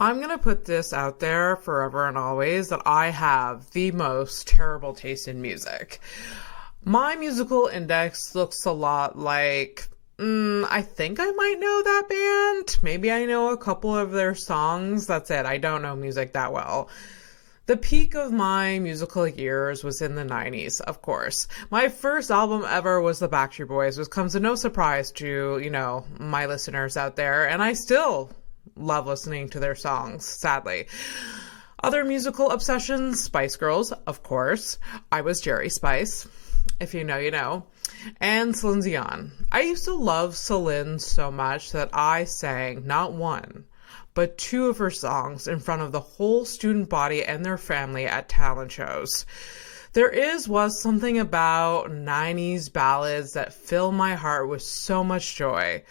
I'm going to put this out there forever and always that I have the most terrible taste in music. My musical index looks a lot like, I think I might know that band. Maybe I know a couple of their songs. That's it. I don't know music that well. The peak of my musical years was in the 90s, of course. My first album ever was the Backstreet Boys, which comes as no surprise to, my listeners out there. And I still love listening to their songs, sadly. Other musical obsessions, Spice Girls, of course. I was Jerry Spice. If you know, you know. And Celine Dion. I used to love Celine so much that I sang not one, but two of her songs in front of the whole student body and their family at talent shows. There was something about 90s ballads that fill my heart with so much joy.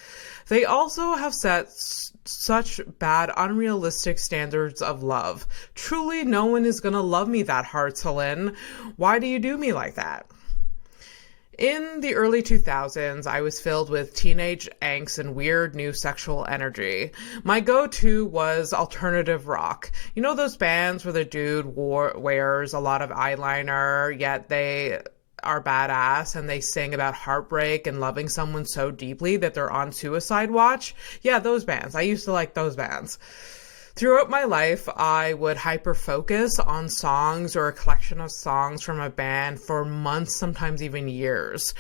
They also have set such bad, unrealistic standards of love. Truly, no one is gonna love me that hard, Celine. Why do you do me like that? In the early 2000s, I was filled with teenage angst and weird new sexual energy. My go-to was alternative rock. You know those bands where the dude wears a lot of eyeliner, yet they are badass and they sing about heartbreak and loving someone so deeply that they're on suicide watch? Yeah, those bands. I used to like those bands. Throughout my life, I would hyper-focus on songs or a collection of songs from a band for months, sometimes even years.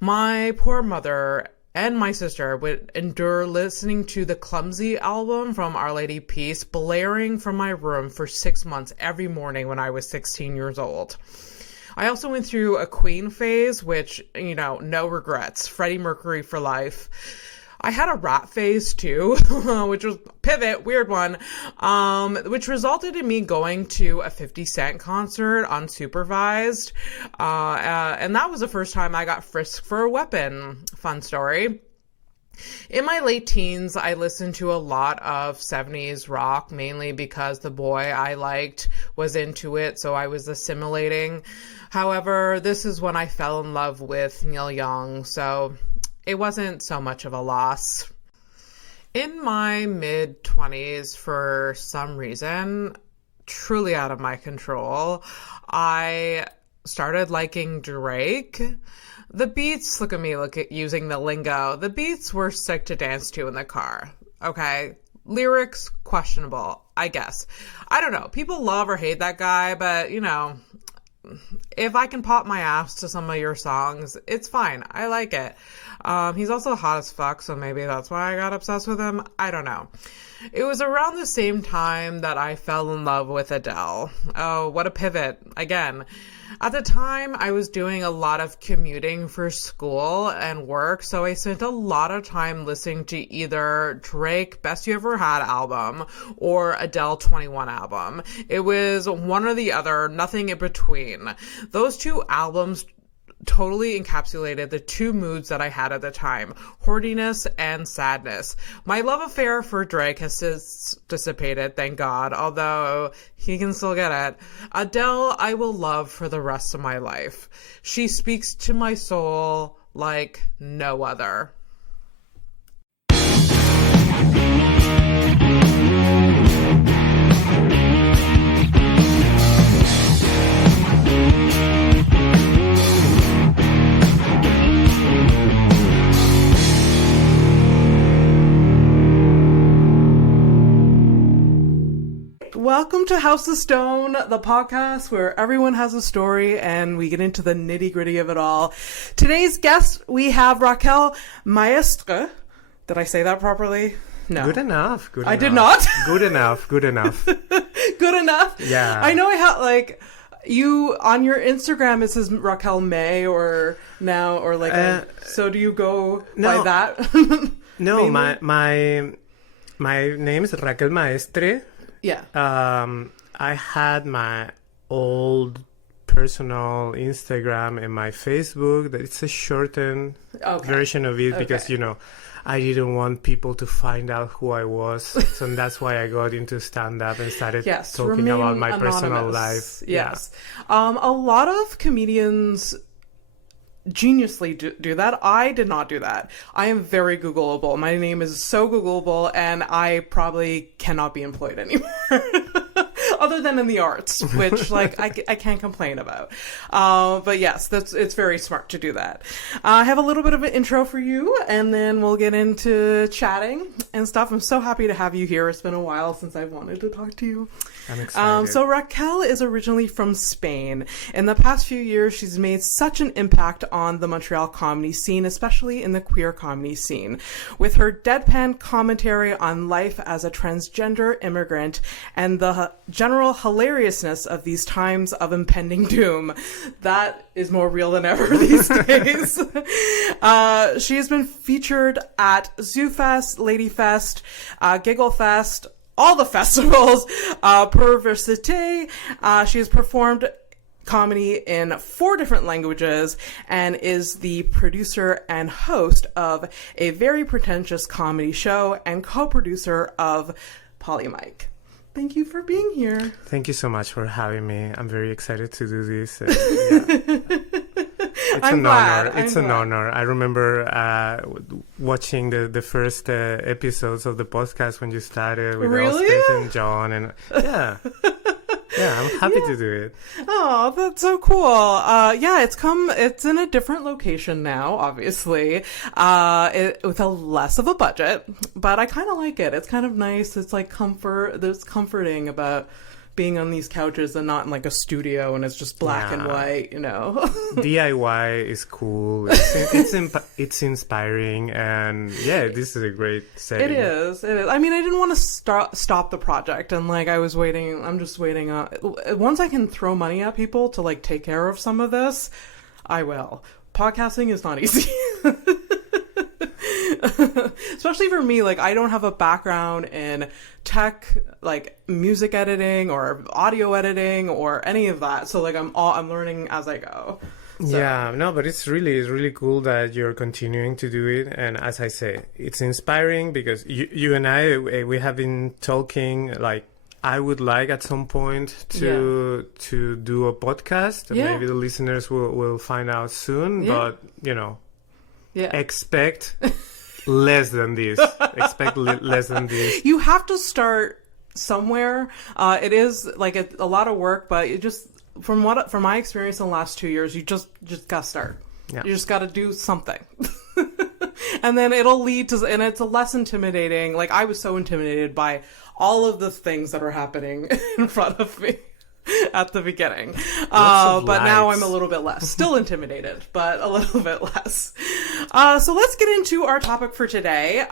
My poor mother and my sister would endure listening to the Clumsy album from Our Lady Peace blaring from my room for 6 months every morning when I was 16 years old. I also went through a Queen phase, which, no regrets. Freddie Mercury for life. I had a rap phase too, which was pivot, weird one, which resulted in me going to a 50 Cent concert unsupervised. And that was the first time I got frisked for a weapon. Fun story. In my late teens, I listened to a lot of 70s rock, mainly because the boy I liked was into it, so I was assimilating. However, this is when I fell in love with Neil Young, so it wasn't so much of a loss. In my mid-20s, for some reason, truly out of my control, I started liking Drake. The beats, look at using the lingo. The beats were sick to dance to in the car. Okay. Lyrics, questionable, I guess. I don't know. People love or hate that guy, but, if I can pop my ass to some of your songs, it's fine. I like it. He's also hot as fuck, so maybe that's why I got obsessed with him. I don't know. It was around the same time that I fell in love with Adele. Oh, what a pivot. Again. At the time, I was doing a lot of commuting for school and work, so I spent a lot of time listening to either Drake Best You Ever Had album or Adele 21 album. It was one or the other, nothing in between. Those two albums totally encapsulated the two moods that I had at the time, horniness and sadness. My love affair for Drake has since dissipated, thank God, although he can still get it. Adele, I will love for the rest of my life. She speaks to my soul like no other. Welcome to House of Stone, the podcast where everyone has a story and we get into the nitty-gritty of it all. Today's guest, we have Raquel Maestre. Did I say that properly? No. Good enough. I did not. Good enough. Good enough? Yeah. I know I have, you, on your Instagram, it says Raquel May or now, or so do you go by that? No, my name is Raquel Maestre. Yeah. I had my old personal Instagram and my Facebook. It's a shortened version of it because, I didn't want people to find out who I was. So that's why I got into stand-up and started talking about my personal life. Yes. Yeah. A lot of comedians geniusly do that. I did not do that. I am very Googleable. My name is so Googleable, and I probably cannot be employed anymore. Other than in the arts, which like I can't complain about. But yes, it's very smart to do that. I have a little bit of an intro for you, and then we'll get into chatting and stuff. I'm so happy to have you here. It's been a while since I wanted to talk to you. I'm excited. So Raquel is originally from Spain. In the past few years, she's made such an impact on the Montreal comedy scene, especially in the queer comedy scene. With her deadpan commentary on life as a transgender immigrant and the general hilariousness of these times of impending doom, that is more real than ever these days. She has been featured at Zoofest, Ladyfest, Giggle Fest, all the festivals, Pervers, Cite. She has performed comedy in 4 different languages and is the producer and host of a very pretentious comedy show and co-producer of Polymike. Thank you for being here. Thank you so much for having me. I'm very excited to do this. It's I'm an glad. honor. It's an honor. I remember watching the first episodes of the podcast when you started with Really? Elspeth and John, and yeah, I'm happy to do it. Oh, that's so cool. It's in a different location now, obviously, with a less of a budget, but I kind of like it. It's kind of nice. It's like there's comforting about being on these couches and not in like a studio and it's just black and white, DIY is cool. It's inspiring, and this is a great setting. It is. I mean, I didn't want to stop the project, and like I'm just waiting on once I can throw money at people to like take care of some of this, I will. Podcasting is not easy. Especially for me, like I don't have a background in tech, like music editing or audio editing or any of that. So like I'm learning as I go. So. Yeah, no, but it's really cool that you're continuing to do it. And as I say, it's inspiring because you and I, we have been talking like I would like at some point to do a podcast. Yeah. Maybe the listeners will find out soon, but expect less than this. Expect less than this. You have to start somewhere. It is like a lot of work, but it just from my experience in the last 2 years, you just gotta start. Yeah. You just gotta do something. And then it'll lead to, and it's less intimidating. Like I was so intimidated by all of the things that are happening in front of me at the beginning. But now I'm a little bit less. Still intimidated, but a little bit less. So let's get into our topic for today.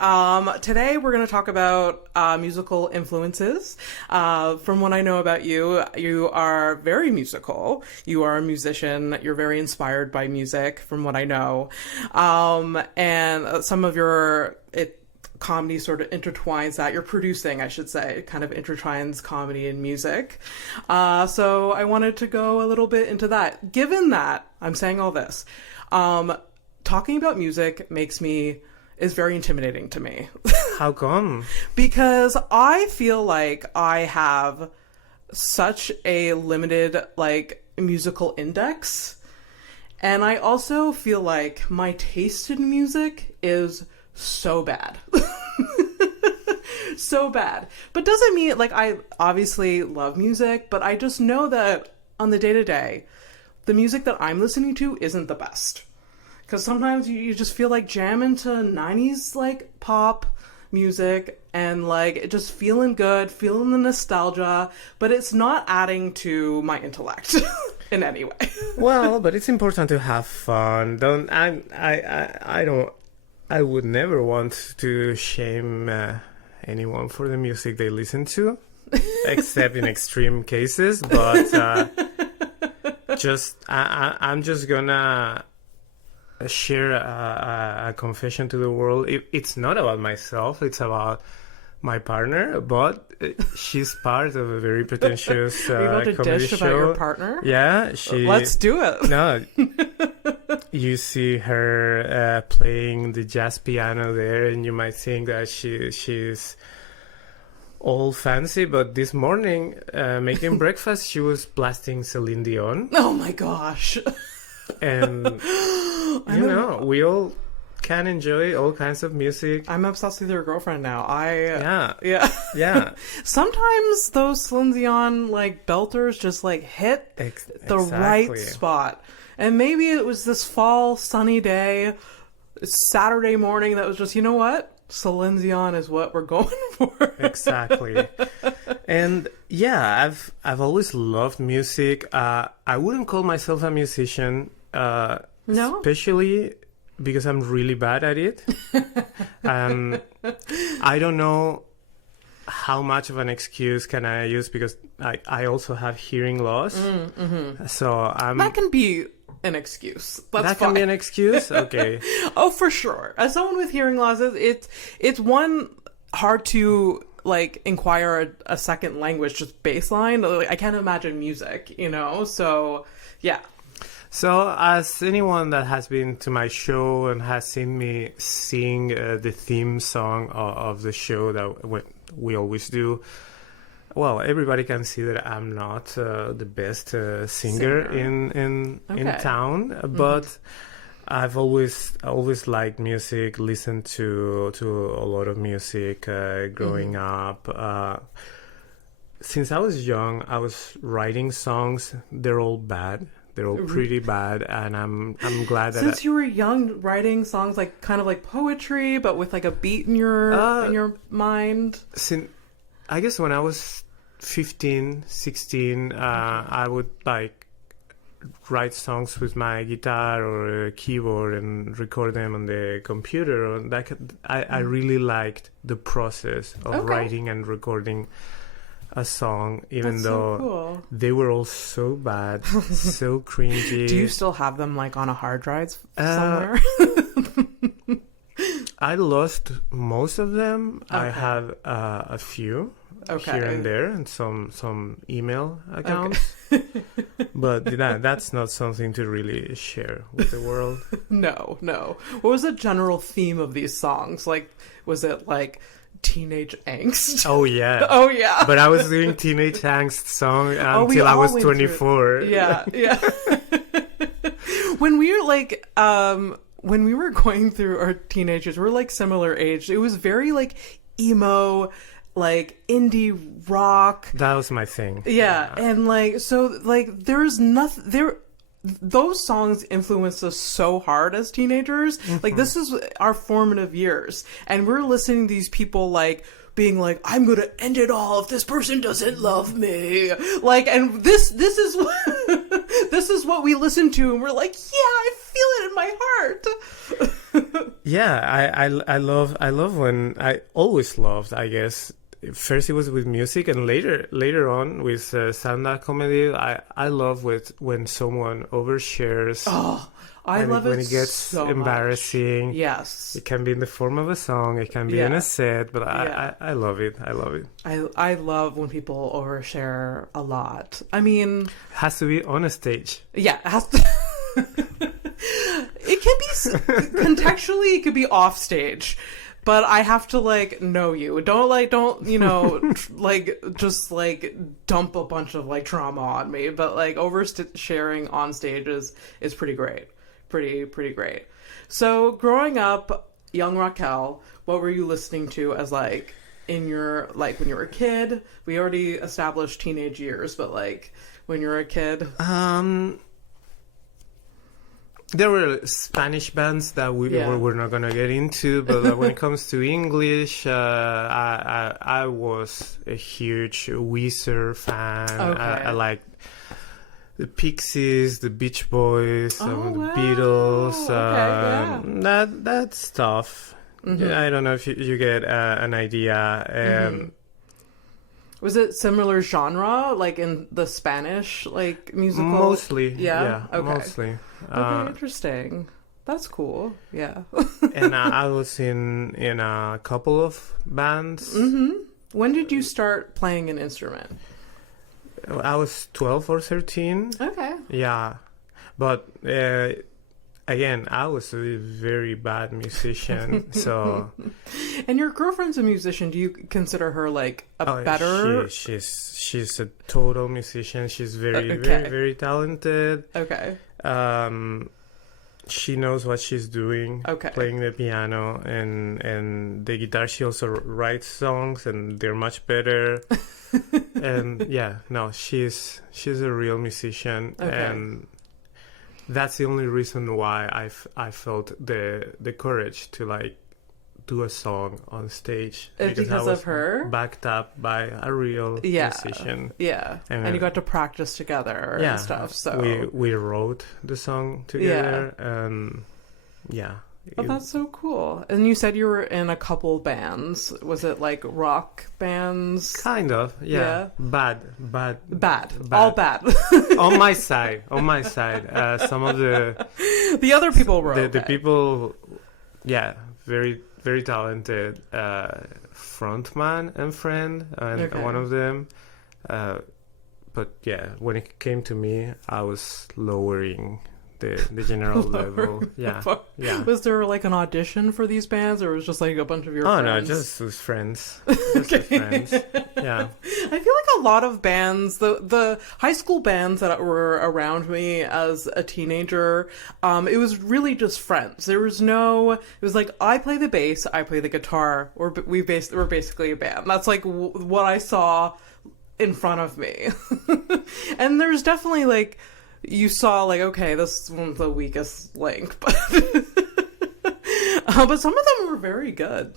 Today we're going to talk about musical influences. From what I know about you, you are very musical. You are a musician. You're very inspired by music, from what I know. And some of your comedy sort of intertwines that. You're producing, I should say, kind of intertwines comedy and music. So I wanted to go a little bit into that. Given that I'm saying all this, talking about music is very intimidating to me. How come? Because I feel like I have such a limited like musical index, and I also feel like my taste in music is so bad. So bad. But doesn't mean like I obviously love music, but I just know that on the day-to-day, the music that I'm listening to isn't the best. Because sometimes you just feel like jamming to 90s like pop music and like just feeling good, feeling the nostalgia, but it's not adding to my intellect in any way. Well, but it's important to have fun. I would never want to shame anyone for the music they listen to, except in extreme cases. But I'm just gonna share a confession to the world. It's not about myself. It's about my partner, but she's part of a very pretentious Are you about to comedy dish show. about your partner? Yeah, Let's do it. No, you see her playing the jazz piano there, and you might think that she's all fancy, but this morning, making breakfast, she was blasting Celine Dion. Oh my gosh. And we all can enjoy all kinds of music. I'm obsessed with your girlfriend now. Yeah. Sometimes those Celine Dion like belters just like hit the right spot. And maybe it was this fall sunny day, Saturday morning that was just, you know what? Celine Dion is what we're going for. Exactly. And yeah, I've always loved music. I wouldn't call myself a musician, No? especially because I'm really bad at it. I don't know how much of an excuse can I use because I also have hearing loss. So that can be an excuse. That can be an excuse? Okay. Oh, for sure. As someone with hearing loss, it's one hard to like inquire a second language, just baseline. Like, I can't imagine music, so yeah. So as anyone that has been to my show and has seen me sing the theme song of the show that we always do, well, everybody can see that I'm not the best singer in town, but I've always liked music, listened to a lot of music growing up. Since I was young, I was writing songs. They're all bad. They're all pretty bad, and I'm glad that since you were young, writing songs like kind of like poetry, but with like a beat in your mind. I guess when I was 15, 16, I would like write songs with my guitar or a keyboard and record them on the computer. And I really liked the process of writing and recording a song, even though they were all so bad, so cringy. Do you still have them like on a hard drive somewhere? I lost most of them. I have a few here and there, and some email accounts. But that's not something to really share with the world. No. What was the general theme of these songs? Like, was it like teenage angst? Oh yeah. But I was doing teenage angst song until I was 24. Yeah. When we were like when we were going through our teenagers, we're like similar age. It was very like emo, like indie rock. That was my thing. Yeah. And like so like there's nothing there. Those songs influenced us so hard as teenagers. Like, this is our formative years. And we're listening to these people, like, being like, I'm going to end it all if this person doesn't love me. Like, and this is what, this is what we listen to. And we're like, yeah, I feel it in my heart. Yeah, I love when I always loved, I guess. First it was with music, and later on with stand-up comedy. I love when someone overshares. Oh, I love it when it gets so embarrassing. Much. Yes, it can be in the form of a song. It can be in a set, but I love it. I love it. I love when people overshare a lot. I mean, it has to be on a stage. Yeah, it has to. It can be contextually. It could be off stage. But I have to, like, know you. Don't, like, just, like, dump a bunch of, like, trauma on me. But, like, oversharing on stage is pretty great. Pretty great. So, growing up, young Raquel, what were you listening to as, like, in your, like, when you were a kid? We already established teenage years, but, like, when you were a kid? There were Spanish bands that we're not gonna get into, but when it comes to English, I was a huge Weezer fan. I liked the Pixies, the Beach Boys, the Beatles, that stuff. I don't know if you get an idea. Was it similar genre, like in the Spanish, like musical? Mostly, mostly. Okay, interesting. That's cool. Yeah. And I was in a couple of bands. When did you start playing an instrument? I was 12 or 13. Okay. Yeah, but again, I was a very bad musician. So. And your girlfriend's a musician. Do you consider her like a better? She's a total musician. She's very talented. Okay. she knows what she's doing, Okay. playing the piano and the guitar. She also writes songs, and they're much better. And yeah, no, she's a real musician, and that's the only reason why I felt the courage to like do a song on stage, because I was of her, backed up by a real musician. Yeah, and you got to practice together and stuff. So we wrote the song together, and Oh, that's so cool. And you said you were in a couple bands. Was it like rock bands? Kind of, yeah. Bad. All bad. on my side. Some of the other people were the people, very, very talented frontman and friend, and one of them. But yeah, when it came to me, I was lowering the general level. Yeah. Was there like an audition for these bands, or was it just like a bunch of your friends? Oh no, just with friends. Just with friends. Yeah. I feel like a lot of bands, the high school bands that were around me as a teenager, it was really just friends. There was no, it was like, I play the bass, I play the guitar, we're basically a band. That's like what I saw in front of me. And there's definitely like, you saw like, okay, this one's the weakest link, but but some of them were very good.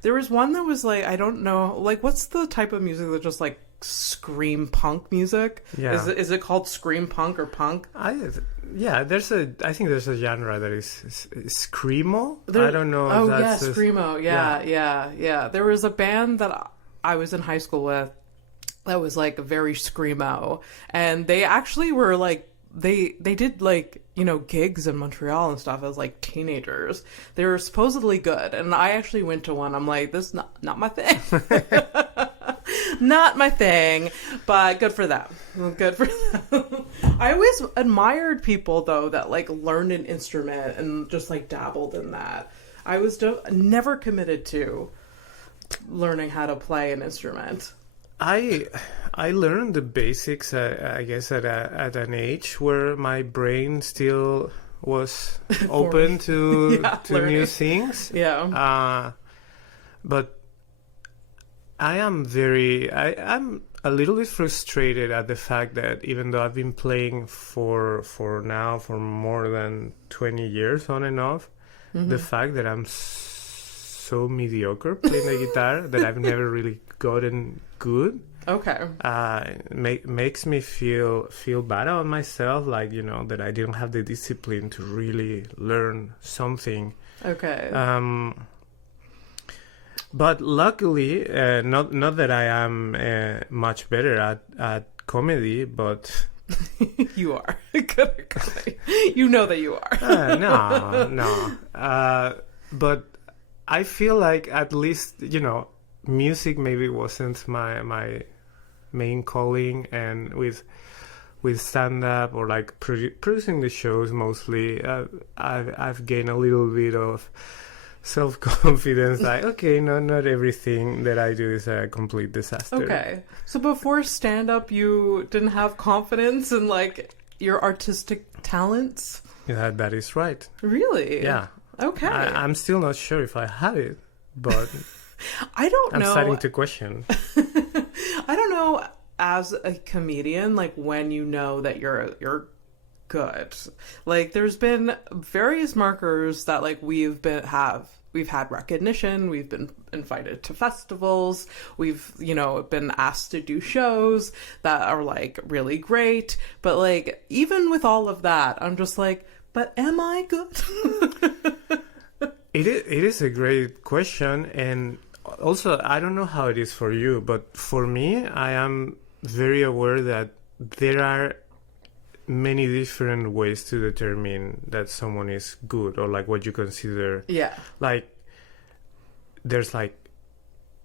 There was one that was like, I don't know, like what's the type of music that just like scream punk music? Yeah. Is it called scream punk or punk? I think there's a genre that is screamo. I don't know. Oh yeah, screamo. Yeah. There was a band that I was in high school with that was like very screamo, and they actually were like they did like, you know, gigs in Montreal and stuff as like teenagers. They were supposedly good, and I actually went to one. I'm like, this is not my thing. Not my thing, but good for them. Good for them. I always admired people though that like learned an instrument and just like dabbled in that. I was never committed to learning how to play an instrument. I learned the basics, I guess, at an age where my brain still was open to new things. Yeah. But I'm a little bit frustrated at the fact that even though I've been playing for more than 20 years on and off, the fact that I'm so mediocre playing the guitar that I've never really gotten good. Okay. Makes me feel bad about myself, like, you know, that I didn't have the discipline to really learn something. Okay. But luckily, not that I am much better at comedy, but you are good at comedy. You know that you are. No. But I feel like at least, you know, music maybe wasn't my main calling, and with stand-up or like producing the shows mostly, I've gained a little bit of self-confidence. Like, okay, not everything that I do is a complete disaster. Okay, so before stand-up, you didn't have confidence in like your artistic talents? Yeah, that is right. Really? Yeah. Okay. I'm still not sure if I have it, but I don't know. I'm starting to question. I don't know, as a comedian, like when you know that you're good. Like there's been various markers that like we've had recognition, we've been invited to festivals, we've, you know, been asked to do shows that are like really great, but like even with all of that, I'm just like, but am I good? It is a great question, and also I don't know how it is for you, but for me, I am very aware that there are many different ways to determine that someone is good, or like what you consider. Yeah. Like, there's like,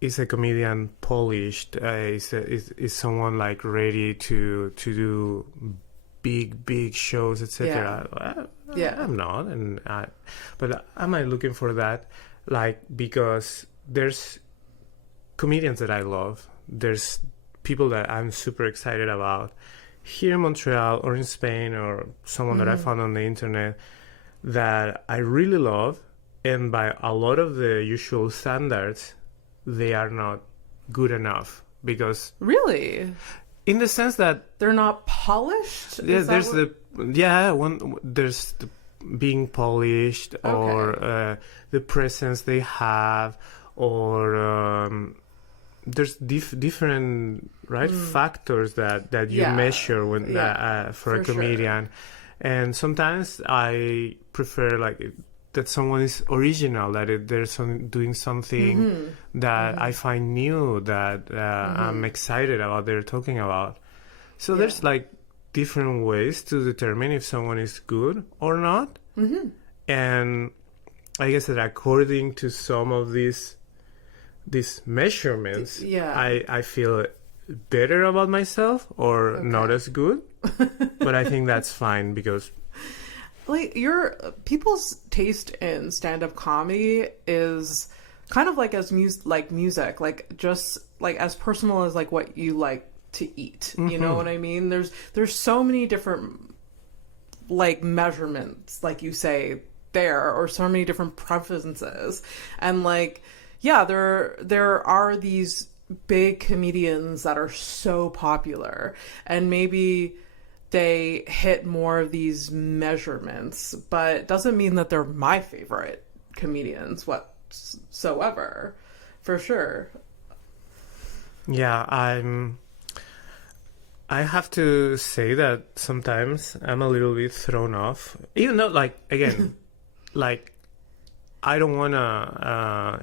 is a comedian polished? Is someone like ready to do big shows, etc.? Yeah. I'm not, but am I looking for that? Like, because there's comedians that I love, there's people that I'm super excited about here in Montreal or in Spain or someone that I found on the internet that I really love, and by a lot of the usual standards, they are not good enough because Really? in the sense that They're not polished? yeah, Is that there's what- there's the being polished or the presence they have or there's different factors that you measure when for a comedian, and sometimes I prefer like that someone is original, that they're doing something that I find new, that I'm excited about, they're talking about. So there's like different ways to determine if someone is good or not. And I guess that according to some of these measurements, I feel better about myself or not as good. But I think that's fine because like people's taste in stand-up comedy is kind of like as music, like just like as personal as like what you like to eat. You know what I mean? There's so many different like measurements, like you say there, or so many different preferences, and like there are these big comedians that are so popular, and maybe they hit more of these measurements, but it doesn't mean that they're my favorite comedians whatsoever, for sure. Yeah, I have to say that sometimes I'm a little bit thrown off, even though, like, again, like, I don't want to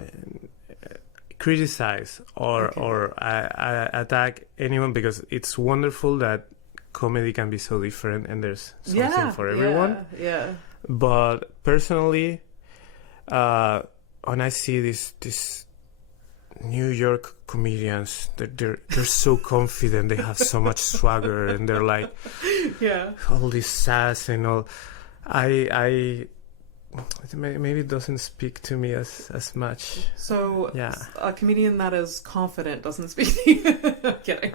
criticize or attack anyone, because it's wonderful that comedy can be so different and there's something for everyone. Yeah. But personally, when I see this New York comedians, they're so confident, they have so much swagger, and they're like all this sass and all. I maybe it doesn't speak to me as much. So a comedian that is confident doesn't speak to you. I'm kidding.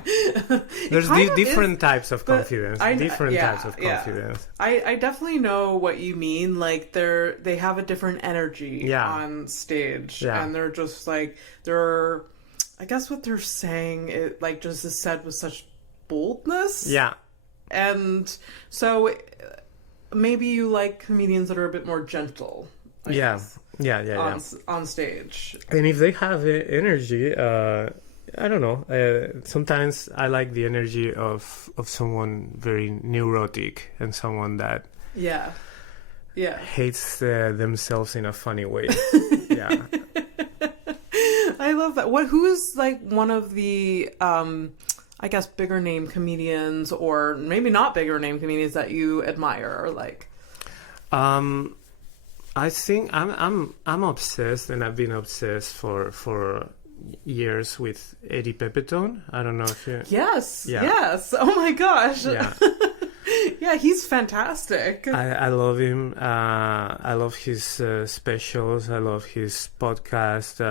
There's different types of confidence. Types of confidence. I definitely know what you mean. Like they have a different energy on stage, and they're just like I guess what they're saying it like just is said with such boldness. Yeah, and so. Maybe you like comedians that are a bit more gentle. I guess, on stage. And if they have energy, I don't know. Sometimes I like the energy of someone very neurotic and someone that hates themselves in a funny way. Yeah, I love that. Who is like one of the I guess bigger name comedians, or maybe not bigger name comedians, that you admire or like? I think I'm obsessed, and I've been obsessed for years with Eddie Pepitone. I don't know if you. Yes. Oh my gosh. Yeah. Yeah, he's fantastic. I love him. I love his specials. I love his podcast.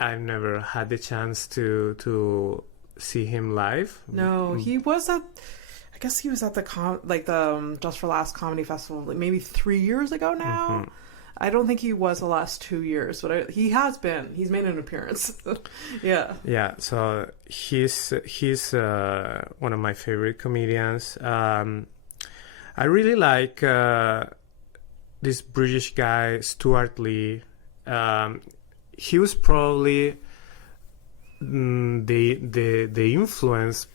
I've never had the chance to see him live. No, he was at. I guess he was at the Just for Laughs comedy festival like maybe 3 years ago now. I don't think he was the last 2 years, but he has been. He's made an appearance. Yeah. So he's one of my favorite comedians. I really like this British guy Stuart Lee. He was probably the influence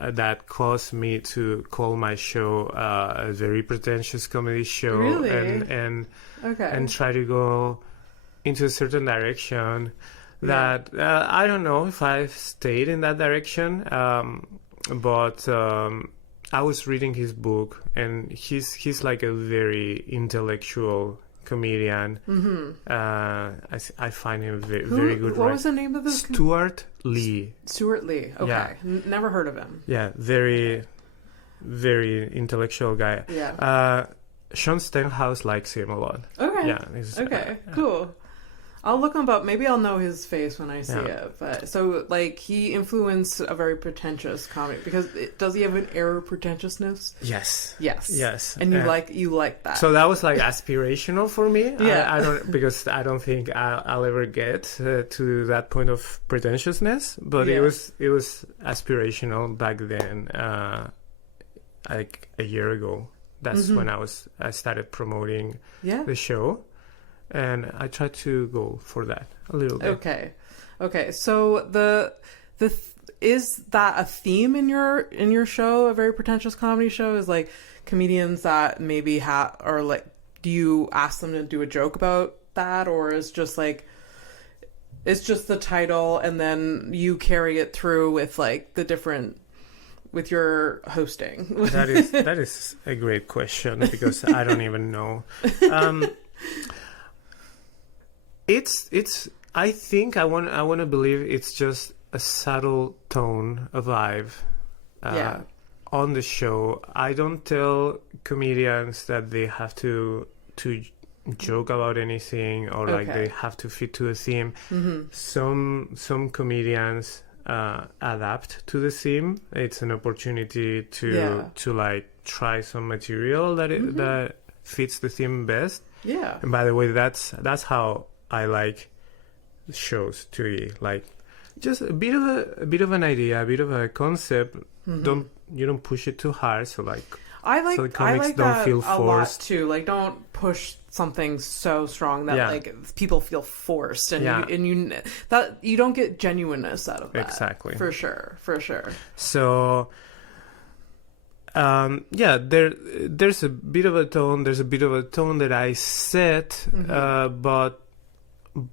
that caused me to call my show a very pretentious comedy show. Really? And try to go into a certain direction that I don't know if I've stayed in that direction, but I was reading his book, and he's like a very intellectual comedian. I find him very good. What was the name of this? Stuart Lee. Stuart Lee. Okay. Yeah. Never heard of him. Yeah, very, very intellectual guy. Yeah. Sean Stonehouse likes him a lot. Okay. Yeah. Okay. Cool. I'll look him up. Maybe I'll know his face when I see it. But so, like, he influenced a very pretentious comic because does he have an air of pretentiousness? Yes. Yes. And you like that. So that was like aspirational for me. Yeah. I don't think I'll ever get to that point of pretentiousness, but it was aspirational back then. Like a year ago. That's when I started promoting the show. And I try to go for that a little bit. Okay. So is that a theme in your show? A very pretentious comedy show is like comedians that maybe or like, do you ask them to do a joke about that, or is just like it's just the title and then you carry it through with like with your hosting? That is a great question because I don't even know. It's I think I want to believe it's just a subtle tone, a vibe on the show. I don't tell comedians that they have to joke about anything or like they have to fit to a theme. Some comedians adapt to the theme. It's an opportunity to like try some material that fits the theme best. Yeah. And by the way, that's how I like shows to be like just a bit of an idea, a bit of a concept. You don't push it too hard, so like so the comics don't feel forced. A lot too. Like, don't push something so strong that like people feel forced, and you don't get genuineness out of that. Exactly. For sure. So there's a bit of a tone. There's a bit of a tone that I set, but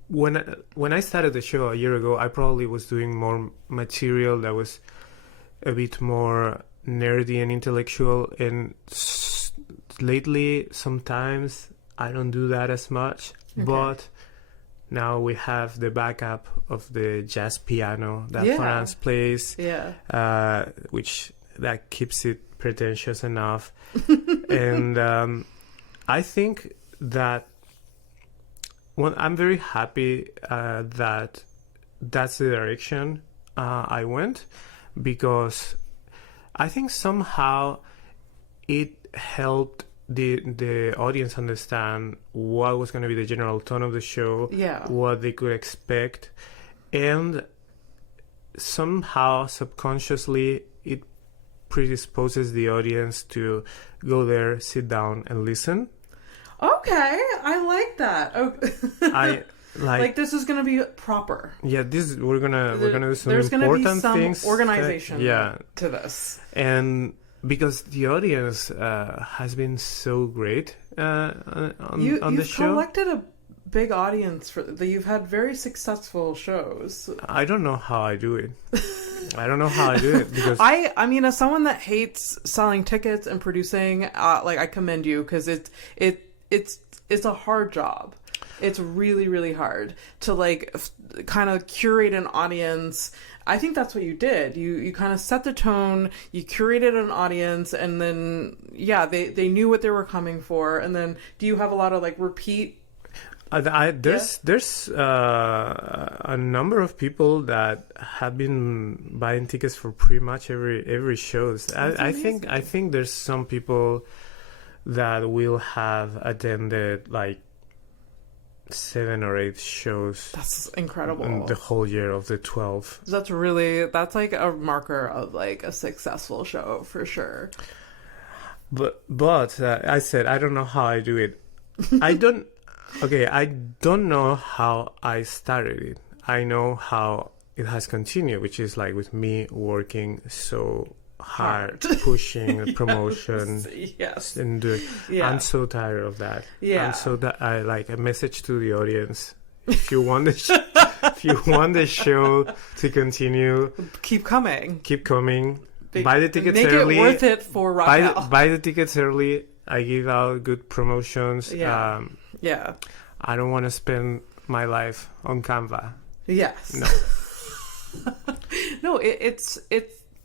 when I started the show a year ago, I probably was doing more material that was a bit more nerdy and intellectual, and lately sometimes I don't do that as much. But now we have the backup of the jazz piano that France plays, which that keeps it pretentious enough. And I think that I'm very happy that that's the direction I went, because I think somehow it helped the audience understand what was going to be the general tone of the show, what they could expect, and somehow subconsciously it predisposes the audience to go there, sit down, and listen. Okay, I like that. I like this is gonna be proper. Yeah, we're gonna do some there's important gonna be some things. Organization to this, and because the audience has been so great on the show. You've collected a big audience you've had very successful shows. I don't know how I do it. Because I mean, as someone that hates selling tickets and producing, like, I commend you, because it's a hard job. It's really, really hard to like kind of curate an audience. I think that's what you did. You kind of set the tone, you curated an audience, and then they knew what they were coming for. And then do you have a lot of like repeat? There's a number of people that have been buying tickets for pretty much every shows. I think there's some people that will have attended like 7 or 8 shows. That's incredible. In the whole year of the 12. That's like a marker of like a successful show for sure. But I said I don't know how I do it. I don't know how I started it. I know how it has continued, which is like with me working so hard. Pushing promotion. Yes. And doing. I'm so tired of that. Yeah. And so that I like a message to the audience: if you want the show to continue, keep coming. Buy the tickets make early. Make it worth it for Raquel. Buy the tickets early. I give out good promotions. Yeah. I don't want to spend my life on Canva. Yes. No. No, it's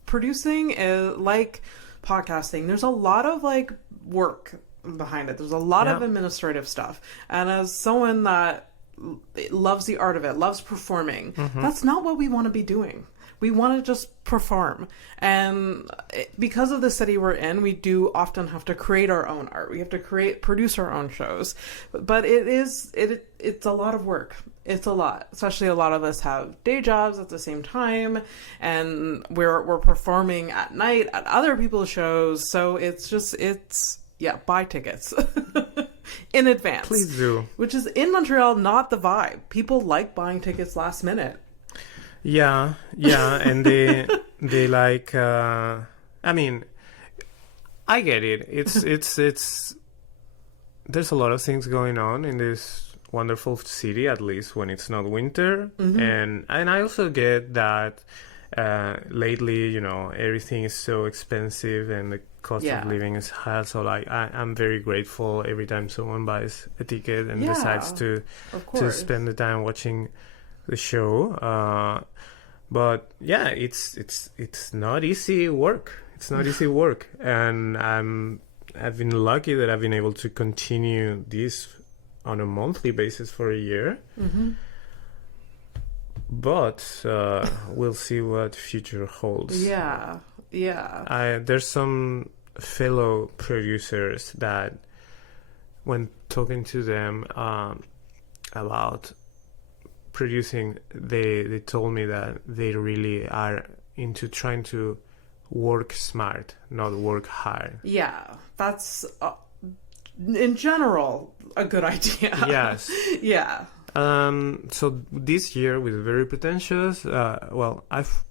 producing is like podcasting. There's a lot of like work behind it. There's a lot of administrative stuff. And as someone that loves the art of it, loves performing. That's not what we want to be doing. We want to just perform. And because of the city we're in, we do often have to create our own art. We have to produce our own shows. But it's a lot of work. It's a lot. Especially a lot of us have day jobs at the same time, and we're performing at night at other people's shows. So buy tickets. In advance. Please do. Which is in Montreal not the vibe. People like buying tickets last minute. Yeah, and they like. I mean, I get it. It's. There's a lot of things going on in this wonderful city, at least when it's not winter, and I also get that. Lately, you know, everything is so expensive and the cost of living is high. So, like, I'm very grateful every time someone buys a ticket and decides to spend the time watching the show. But yeah, it's not easy work. It's not easy work, and I've been lucky that I've been able to continue this on a monthly basis for a year. But we'll see what future holds. Yeah. There's some fellow producers that, when talking to them about producing, they told me that they really are into trying to work smart, not work hard. Yeah, that's in general a good idea. Yes. Yeah. So this year with Very Pretentious, I've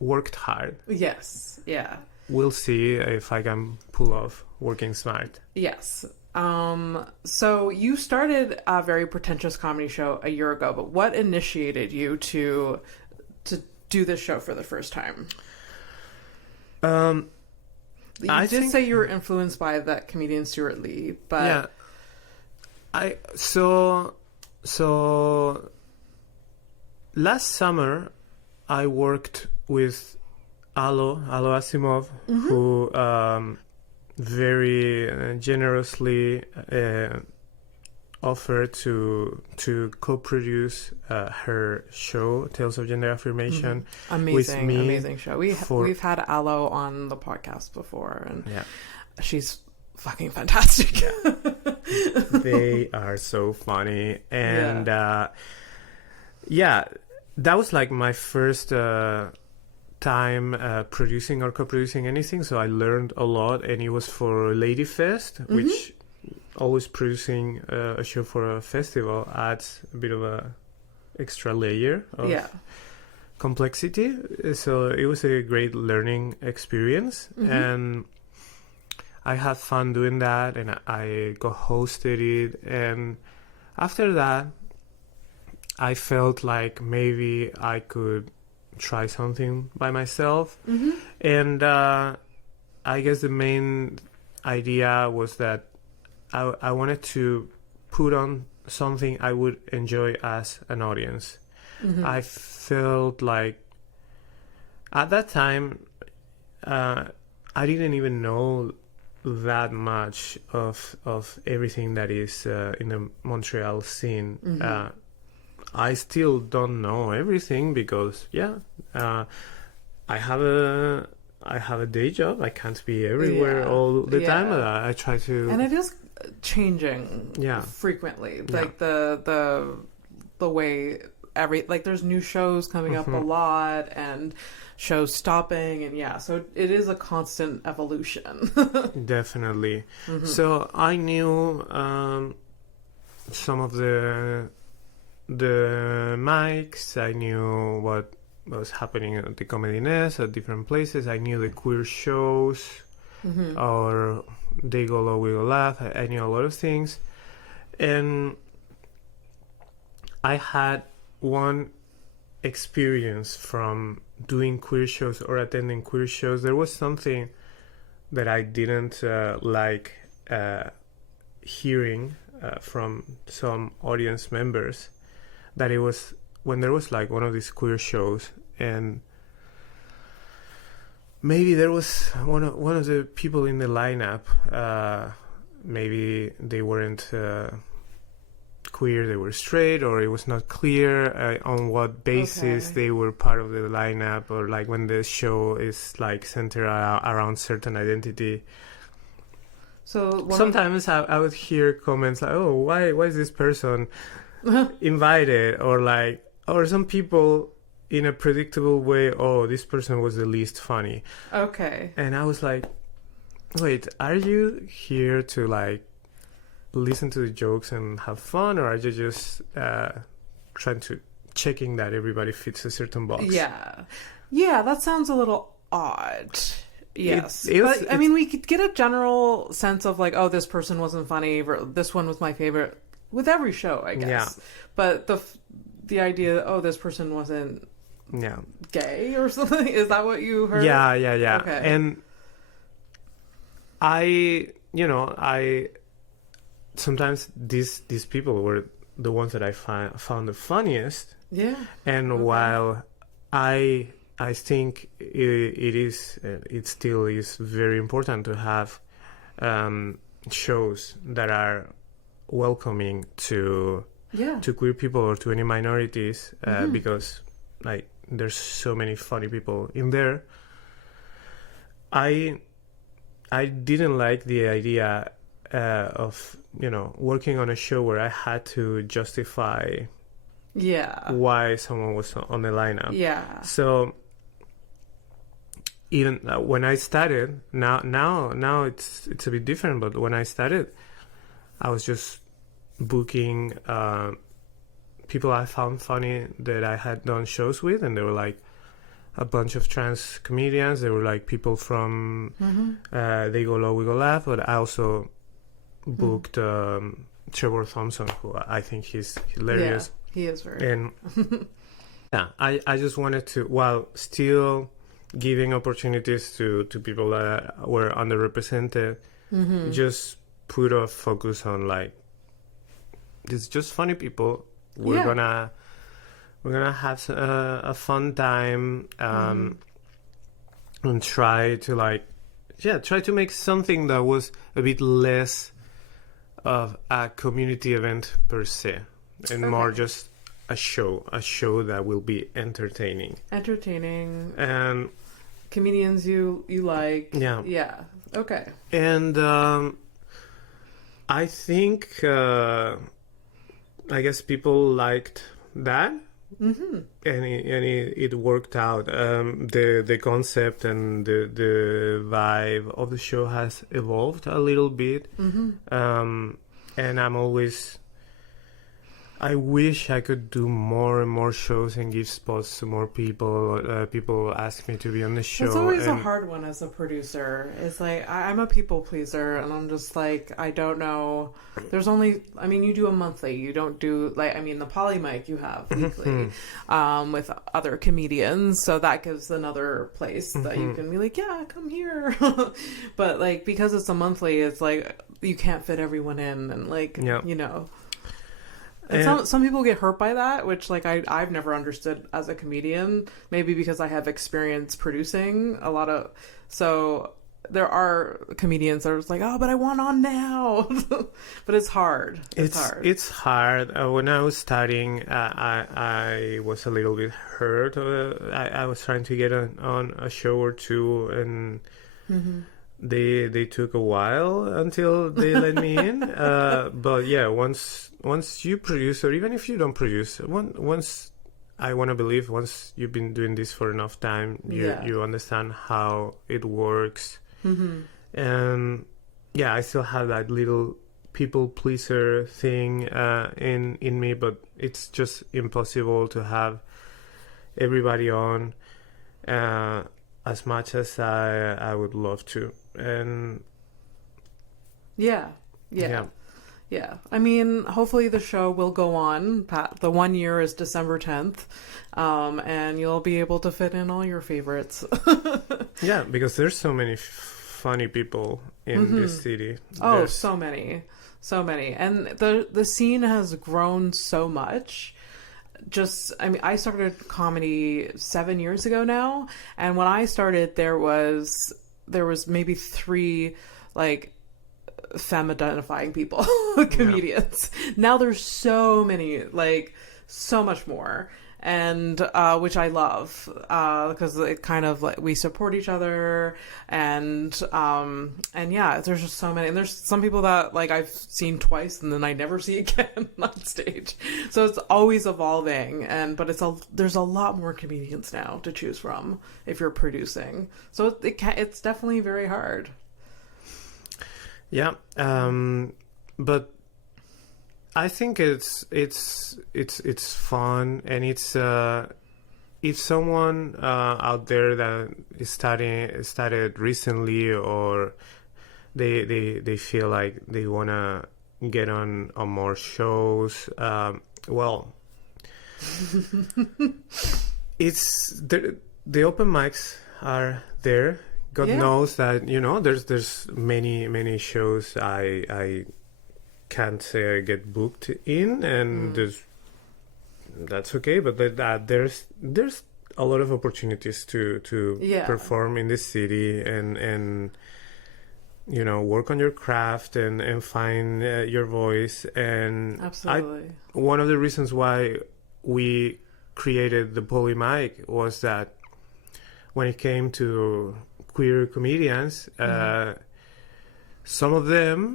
worked hard. Yes. Yeah. We'll see if I can pull off working smart. Yes. So you started a Very Pretentious comedy show a year ago, but what initiated you to do this show for the first time? You did say you were influenced by that comedian Stuart Lee, but yeah, So last summer I worked with Alo Asimov, who very generously offered to co-produce her show Tales of Gender Affirmation. With me. Amazing show. We've had Alo on the podcast before, and she's fucking fantastic. They are so funny, and that was like my first time producing or co-producing anything, so I learned a lot, and it was for Ladyfest, which always producing a show for a festival adds a bit of a extra layer of complexity. So it was a great learning experience, and I had fun doing that, and I co-hosted it, and after that I felt like maybe I could try something by myself. And I guess the main idea was that I wanted to put on something I would enjoy as an audience. I felt like at that time I didn't even know that much of everything that is in the Montreal scene. I still don't know everything because I have a day job. I can't be everywhere all the time. I try to, and it is changing frequently. Like the way there's new shows coming up a lot, and shows stopping, and so it is a constant evolution. Definitely. So I knew some of the mics. I knew what was happening at the Comedy Nest at different places. I knew the queer shows or They Go Low, We Go Laugh. I knew a lot of things, and I had one experience from doing queer shows or attending queer shows. There was something that I didn't like hearing from some audience members, that it was when there was like one of these queer shows, and maybe there was one of the people in the lineup, maybe they weren't queer, they were straight, or it was not clear on what basis they were part of the lineup, or like when the show is like centered around certain identity. So sometimes I would hear comments like, "Oh, why is this person invited?" Or some people in a predictable way, "Oh, this person was the least funny." Okay. And I was like, "Wait, are you here to like listen to the jokes and have fun, or are you just checking that everybody fits a certain box?" Yeah, that sounds a little odd. Yes, but I mean, we could get a general sense of like, oh, this person wasn't funny, this one was my favorite with every show, I guess. Yeah. But the idea that, oh, this person wasn't gay or something, is that what you heard? Yeah. Okay. And I sometimes these people were the ones that I found the funniest. Yeah. And while I think it still is very important to have shows that are welcoming to queer people or to any minorities, because like there's so many funny people in there. I didn't like the idea of working on a show where I had to justify why someone was on the lineup. Yeah. So even when I started, now it's a bit different. But when I started, I was just booking people I found funny that I had done shows with, and they were like a bunch of trans comedians. They were like people from They Go Low, We Go Laugh. But I also booked Trevor Thompson, who I think he's hilarious. Yeah, he is very. And I just wanted to, while still giving opportunities to people that were underrepresented, just put a focus on like, it's just funny people. We're gonna have a fun time, and try to make something that was a bit less of a community event per se, and more just a show that will be entertaining and comedians you like. Okay. And I think I guess people liked that, and it worked out. The concept and the vibe of the show has evolved a little bit, and I wish I could do more and more shows and give spots to more people. People ask me to be on the show. It's always a hard one as a producer. It's like, I'm a people pleaser, and I'm just like, I don't know. There's only, I mean, you do a monthly. You don't do, like, I mean, the poly mic you have weekly with other comedians. So that gives another place that you can be like, yeah, come here. But, like, because it's a monthly, it's like, you can't fit everyone in. And, like, you know. And some people get hurt by that, which like I've never understood as a comedian, maybe because I have experience producing a lot of, so there are comedians that are just like, oh, but I want on now. But it's hard. It's hard. When I was studying, I was a little bit hurt. I was trying to get on a show or two, and they took a while until they let me in. But yeah, once you produce, or even if you don't produce, once I want to believe, once you've been doing this for enough time, you understand how it works. And yeah, I still have that little people pleaser thing in me, but it's just impossible to have everybody on as much as I would love to. And yeah. I mean, hopefully the show will go on. The 1 year is December 10th, and you'll be able to fit in all your favorites. Yeah, because there's so many funny people in this city. Oh, so many, and the scene has grown so much. I mean, I started comedy 7 years ago now, and when I started, there was maybe 3 like femme-identifying people, comedians. Now there's so many, like, so much more. And which I love, because it kind of like we support each other, and yeah, there's just so many, and there's some people that like I've seen twice and then I never see again on stage. So it's always evolving, but there's a lot more comedians now to choose from if you're producing. So it's definitely very hard. Yeah, but I think it's fun, and it's if someone out there that is started recently, or they feel like they wanna get on more shows, well, it's the open mics are there. God knows that there's many shows I can't get booked in, and that's okay, but there's a lot of opportunities to perform in this city, and work on your craft and find your voice. And absolutely, one of the reasons why we created the Poly Mic was that when it came to queer comedians, some of them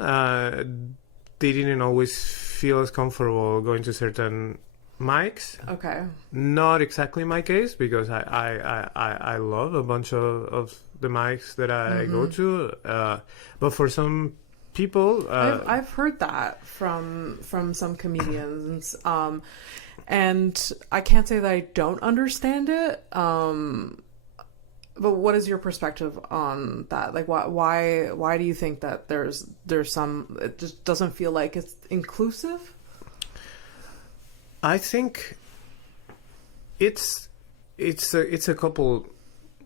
they didn't always feel as comfortable going to certain mics. Okay. Not exactly my case, because I love a bunch of the mics that I go to. But for some people, I've heard that from some comedians, and I can't say that I don't understand it. But what is your perspective on that? Like, why do you think that there's some, it just doesn't feel like it's inclusive? I think it's a couple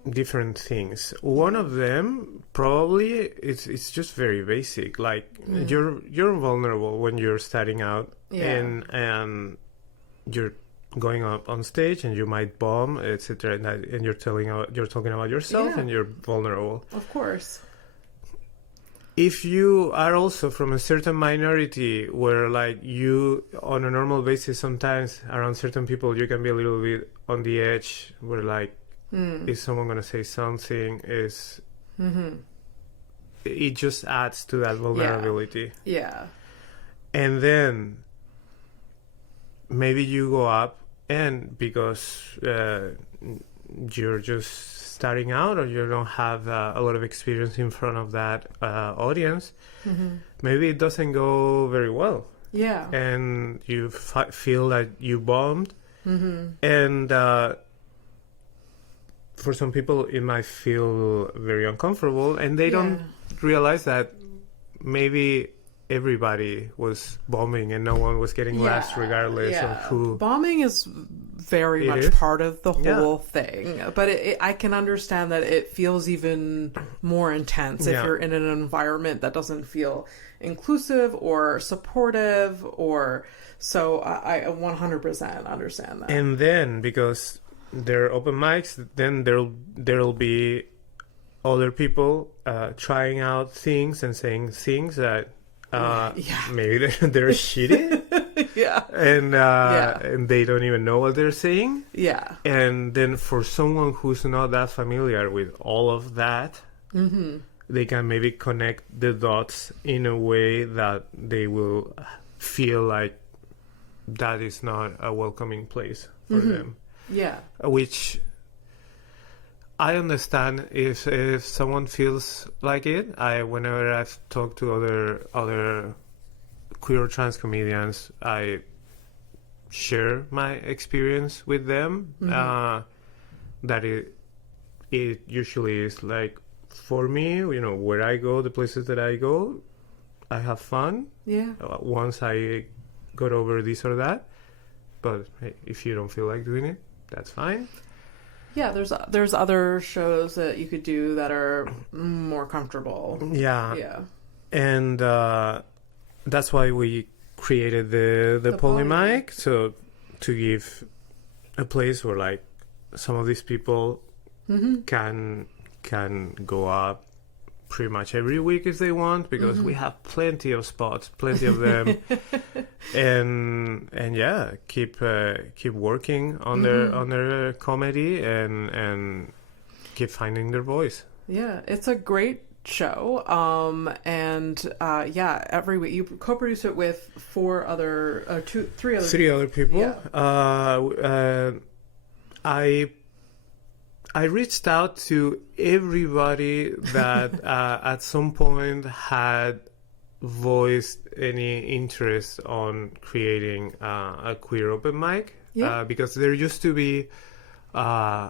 different things. One of them probably it's just very basic. Like you're vulnerable when you're starting out, and you're going up on stage and you might bomb, etc. And you're talking about yourself, and you're vulnerable. Of course. If you are also from a certain minority where, like, you on a normal basis, sometimes around certain people you can be a little bit on the edge, where like, is someone gonna say something? It just adds to that vulnerability. Yeah. And then maybe you go up, and because you're just starting out, or you don't have a lot of experience in front of that audience, maybe it doesn't go very well. Yeah. And you feel that you bombed. And for some people, it might feel very uncomfortable, and they don't realize that maybe everybody was bombing and no one was getting laughs regardless of who. Bombing is very much part of the whole thing, but I can understand that it feels even more intense if you're in an environment that doesn't feel inclusive or supportive, or so I 100% understand that. And then, because they're open mics, then there'll be other people trying out things and saying things that maybe they're shitty. And they don't even know what they're saying. Yeah. And then for someone who's not that familiar with all of that, they can maybe connect the dots in a way that they will feel like that is not a welcoming place for them. Yeah. Which I understand if someone feels like it. Whenever I've talked to other queer or trans comedians, I share my experience with them. That it usually is like, for me, where I go, the places that I go, I have fun. Yeah. Once I got over this or that, but hey, if you don't feel like doing it, that's fine. Yeah, there's other shows that you could do that are more comfortable. Yeah. Yeah. And that's why we created the Poly Mic, so to give a place where, like, some of these people can go up, pretty much every week if they want, because we have plenty of spots, plenty of them, and yeah, keep working on their comedy and keep finding their voice. Yeah, it's a great show. Every week you co-produce it with three other people. Yeah. I reached out to everybody that at some point had voiced any interest on creating a queer open mic, because there used to be a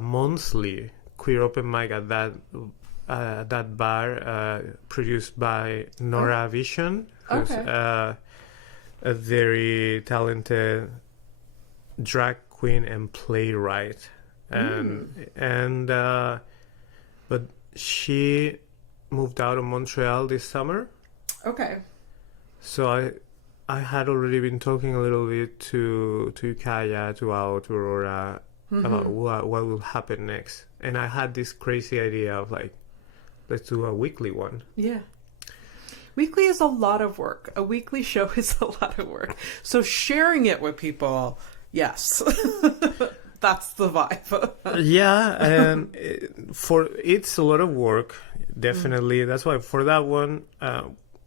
monthly queer open mic at that bar, produced by Nora Vision, who's a very talented drag queen and playwright. But she moved out of Montreal this summer. Okay. So I had already been talking a little bit to Kaya, to Ao, to Aurora about what will happen next. And I had this crazy idea of like, let's do a weekly one. Yeah. Weekly is a lot of work. A weekly show is a lot of work. So sharing it with people, yes. That's the vibe. Yeah, and it's a lot of work, definitely. That's why for that one,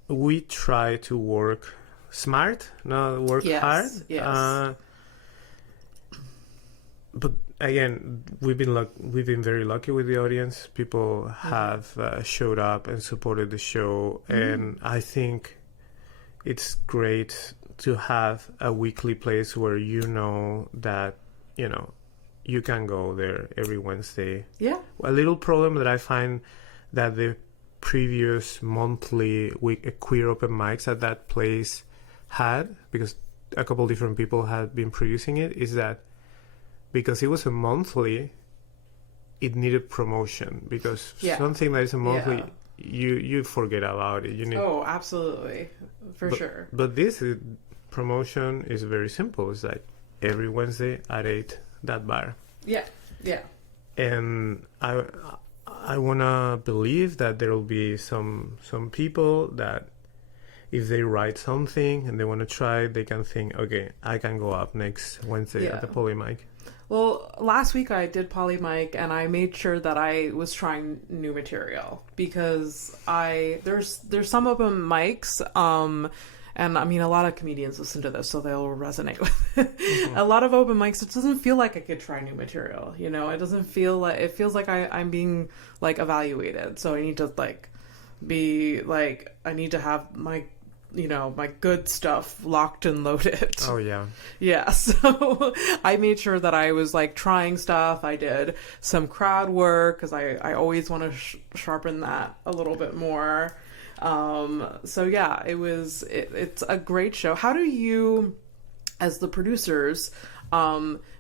we try to work smart, not work hard. Yes. But again, we've been very lucky with the audience. People have showed up and supported the show, and I think it's great to have a weekly place where you know that you can go there every Wednesday. Yeah. A little problem that I find that the previous monthly queer open mics at that place had, because a couple different people had been producing it, is that because it was a monthly, it needed promotion, because something that is a monthly, you forget about it. You need. Oh, absolutely, sure. But this promotion is very simple. It's like every Wednesday at 8, that bar. Yeah. And I wanna believe that there will be some people that if they write something and they want to try, they can think, okay, I can go up next Wednesday at the Poly Mic. Well, last week I did Poly Mic and I made sure that I was trying new material because there's some open mics, and I mean a lot of comedians listen to this, so they'll resonate with it. Mm-hmm. A lot of open mics, it doesn't feel like I could try new material. It doesn't feel like, it feels like I'm being like evaluated. So I need to I need to have my my good stuff locked and loaded. Oh, yeah. Yeah, so I made sure that I was, trying stuff. I did some crowd work, because I always want to sharpen that a little bit more. So, yeah, it's a great show. How do you, as the producers,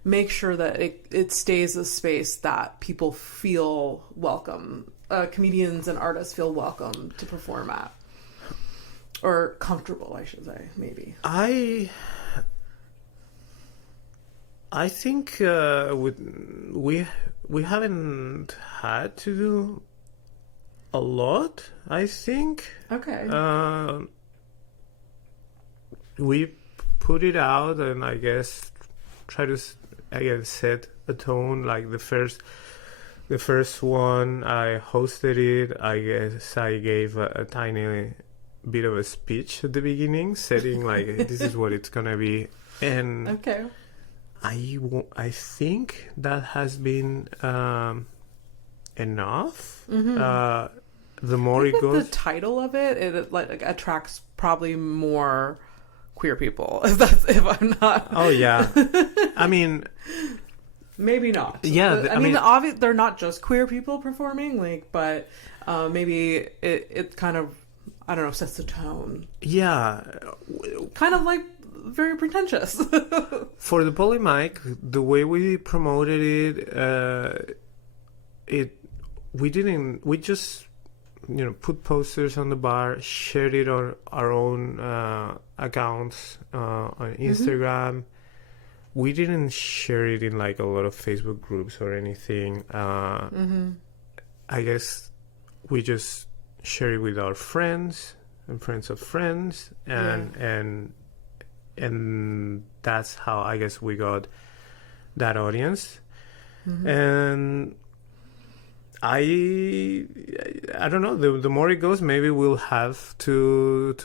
make sure that it stays a space that people feel welcome, comedians and artists feel welcome to perform at? Or comfortable, I should say, maybe. I think we haven't had to do a lot, I think. Okay. We put it out and I guess try to set a tone. Like the first one, I hosted it. I guess I gave a tiny bit of a speech at the beginning, setting this is what it's gonna be, and okay. I think that has been enough. Mm-hmm. The more it goes, the title of it attracts probably more queer people. If I'm not. Oh yeah, I mean. Maybe not. Yeah, but, I mean, they're not just queer people performing, but maybe it kind of, I don't know, sets the tone. Yeah. Kind of very pretentious. For the Poly Mic, the way we promoted we just, put posters on the bar, shared it on our own accounts on Instagram. Mm-hmm. We didn't share it in a lot of Facebook groups or anything. Mm-hmm. I guess we just share it with our friends and friends of friends, and that's how I guess we got that audience. And I don't know. The more it goes, maybe we'll have to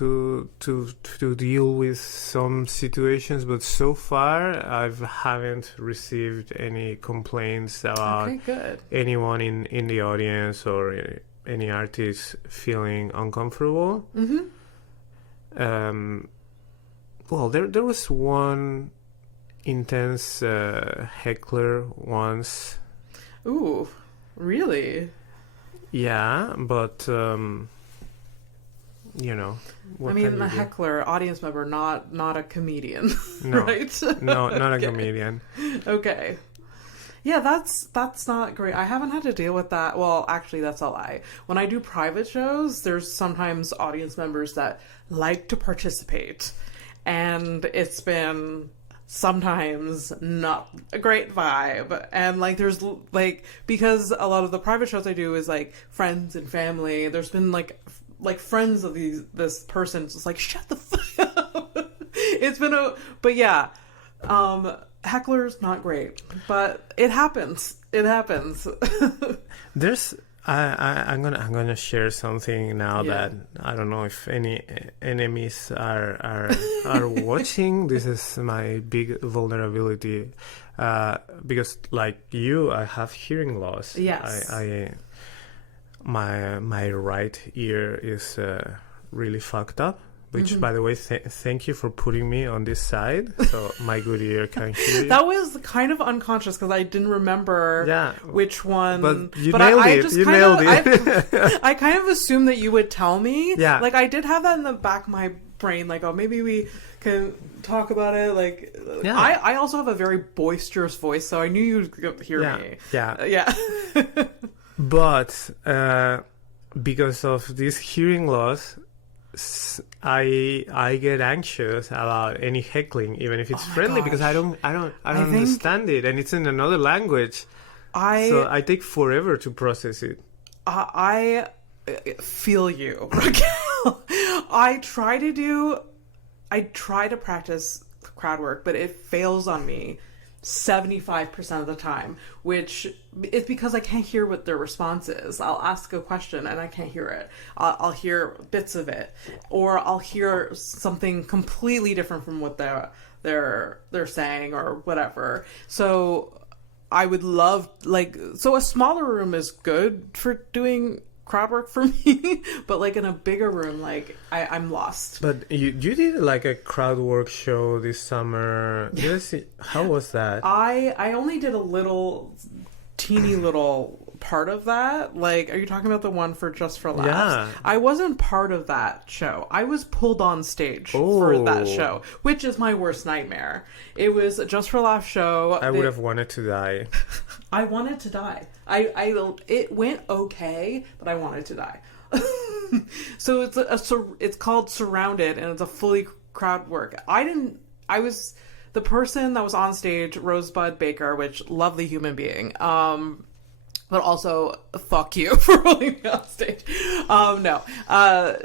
deal with some situations. But so far, I haven't received any complaints about anyone in the audience or any artist feeling uncomfortable. Well, there was one intense heckler once. Ooh. Really? Yeah, but you know, I mean, a heckler, audience member, not a comedian, no, right? No, not a comedian. Okay. Yeah, that's not great. I haven't had to deal with that. Well, actually, that's a lie. When I do private shows, there's sometimes audience members that like to participate, and it's been sometimes not a great vibe. And like there's like, because a lot of the private shows I do is like friends and family, there's been like friends of this person just like, shut the fuck up. It's been but yeah, heckler's not great, but it happens. There's I'm gonna share something now that I don't know if any enemies are watching. This is my big vulnerability, because like you, I have hearing loss. Yes. My right ear is really fucked up. Which, by the way, thank you for putting me on this side, so my good ear can hear you. That was kind of unconscious because I didn't remember which one. But you nailed it. I kind of assumed that you would tell me. Yeah. Like, I did have that in the back of my brain. Like, oh, maybe we can talk about it. Like, I also have a very boisterous voice, so I knew you'd hear me. Yeah. But because of this hearing loss, I get anxious about any heckling, even if it's friendly, because I don't understand it, and it's in another language. So I take forever to process it. I feel you, Raquel. I try to practice crowd work, but it fails on me 75% of the time, which is because I can't hear what their response is. I'll ask a question and I can't hear it. I'll hear bits of it, or I'll hear something completely different from what they're saying or whatever. So I would love, like, so a smaller room is good for doing crowd work for me, but like in a bigger room, like I'm lost. But you did like a crowd work show this summer. How was that? I only did a teeny little part of that. Like, are you talking about the one for Just for Laughs? Yeah. I wasn't part of that show. I was pulled on stage for that show, which is my worst nightmare. It was a Just for Laughs show. I would have wanted to die. I wanted to die. It went okay, but I wanted to die. So it's called Surrounded, and it's a fully crowd work. I was the person that was on stage, Rosebud Baker, which lovely human being. But also, fuck you for rolling me on stage. No.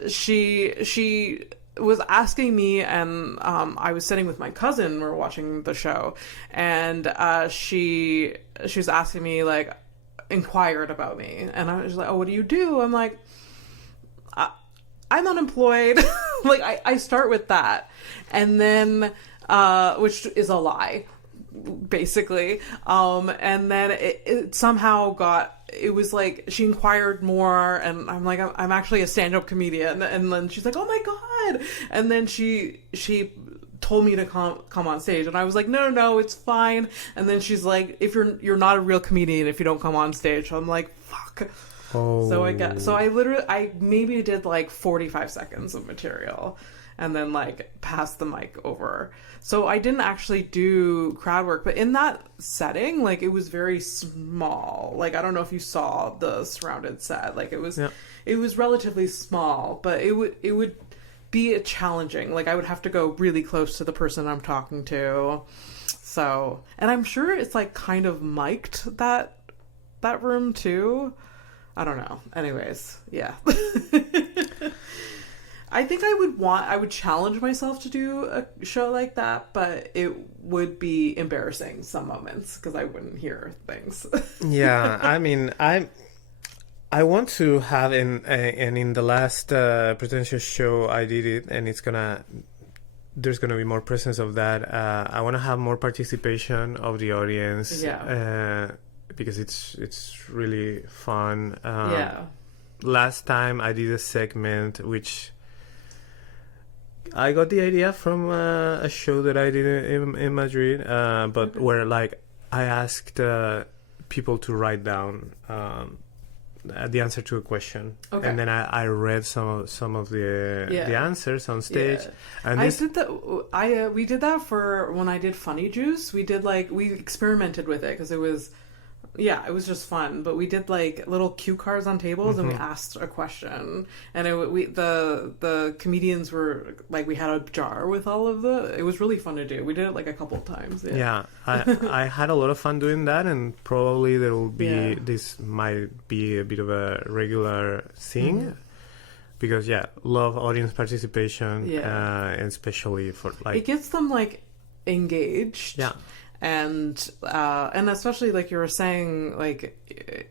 She was asking me, and I was sitting with my cousin, we were watching the show, and she was asking me, like, inquired about me, and I was like, oh, what do you do? I'm like, I'm unemployed. Like, I start with that, and then which is a lie, basically, and then it somehow it was like she inquired more, and I'm like, I'm actually a stand-up comedian, and then she's like, oh my god, and then she told me to come on stage, and I was like, no, it's fine. And then she's like, if you're not a real comedian if you don't come on stage. So I'm like, fuck. Oh. So I maybe did like 45 seconds of material, and then like passed the mic over. So I didn't actually do crowd work, but in that setting, like, it was very small. Like, I don't know if you saw the Surrounded set. Like, it was relatively small, but it would be challenging. Like, I would have to go really close to the person I'm talking to. So, and I'm sure it's like kind of mic'd that room too. I don't know. Anyways, yeah. I think I would challenge myself to do a show like that, but it would be embarrassing some moments because I wouldn't hear things. Yeah, I mean, I want to have and in the last Pretentious show I did it, and there's gonna be more presence of that. I want to have more participation of the audience. Yeah. Because it's really fun. Yeah. Last time I did a segment which I got the idea from a show that I did in Madrid, but where like I asked people to write down the answer to a question, and then I read some of the answers on stage. And we did that for when I did Funny Juice. We experimented with it because it was just fun. But we did like little cue cards on tables, and we asked a question, and the comedians were like, we had a jar with all of it was really fun to do. We did it like a couple of times. I had a lot of fun doing that, and probably there will be this might be a bit of a regular thing, because love audience participation, and especially for like it gets them like engaged. And especially like you were saying, like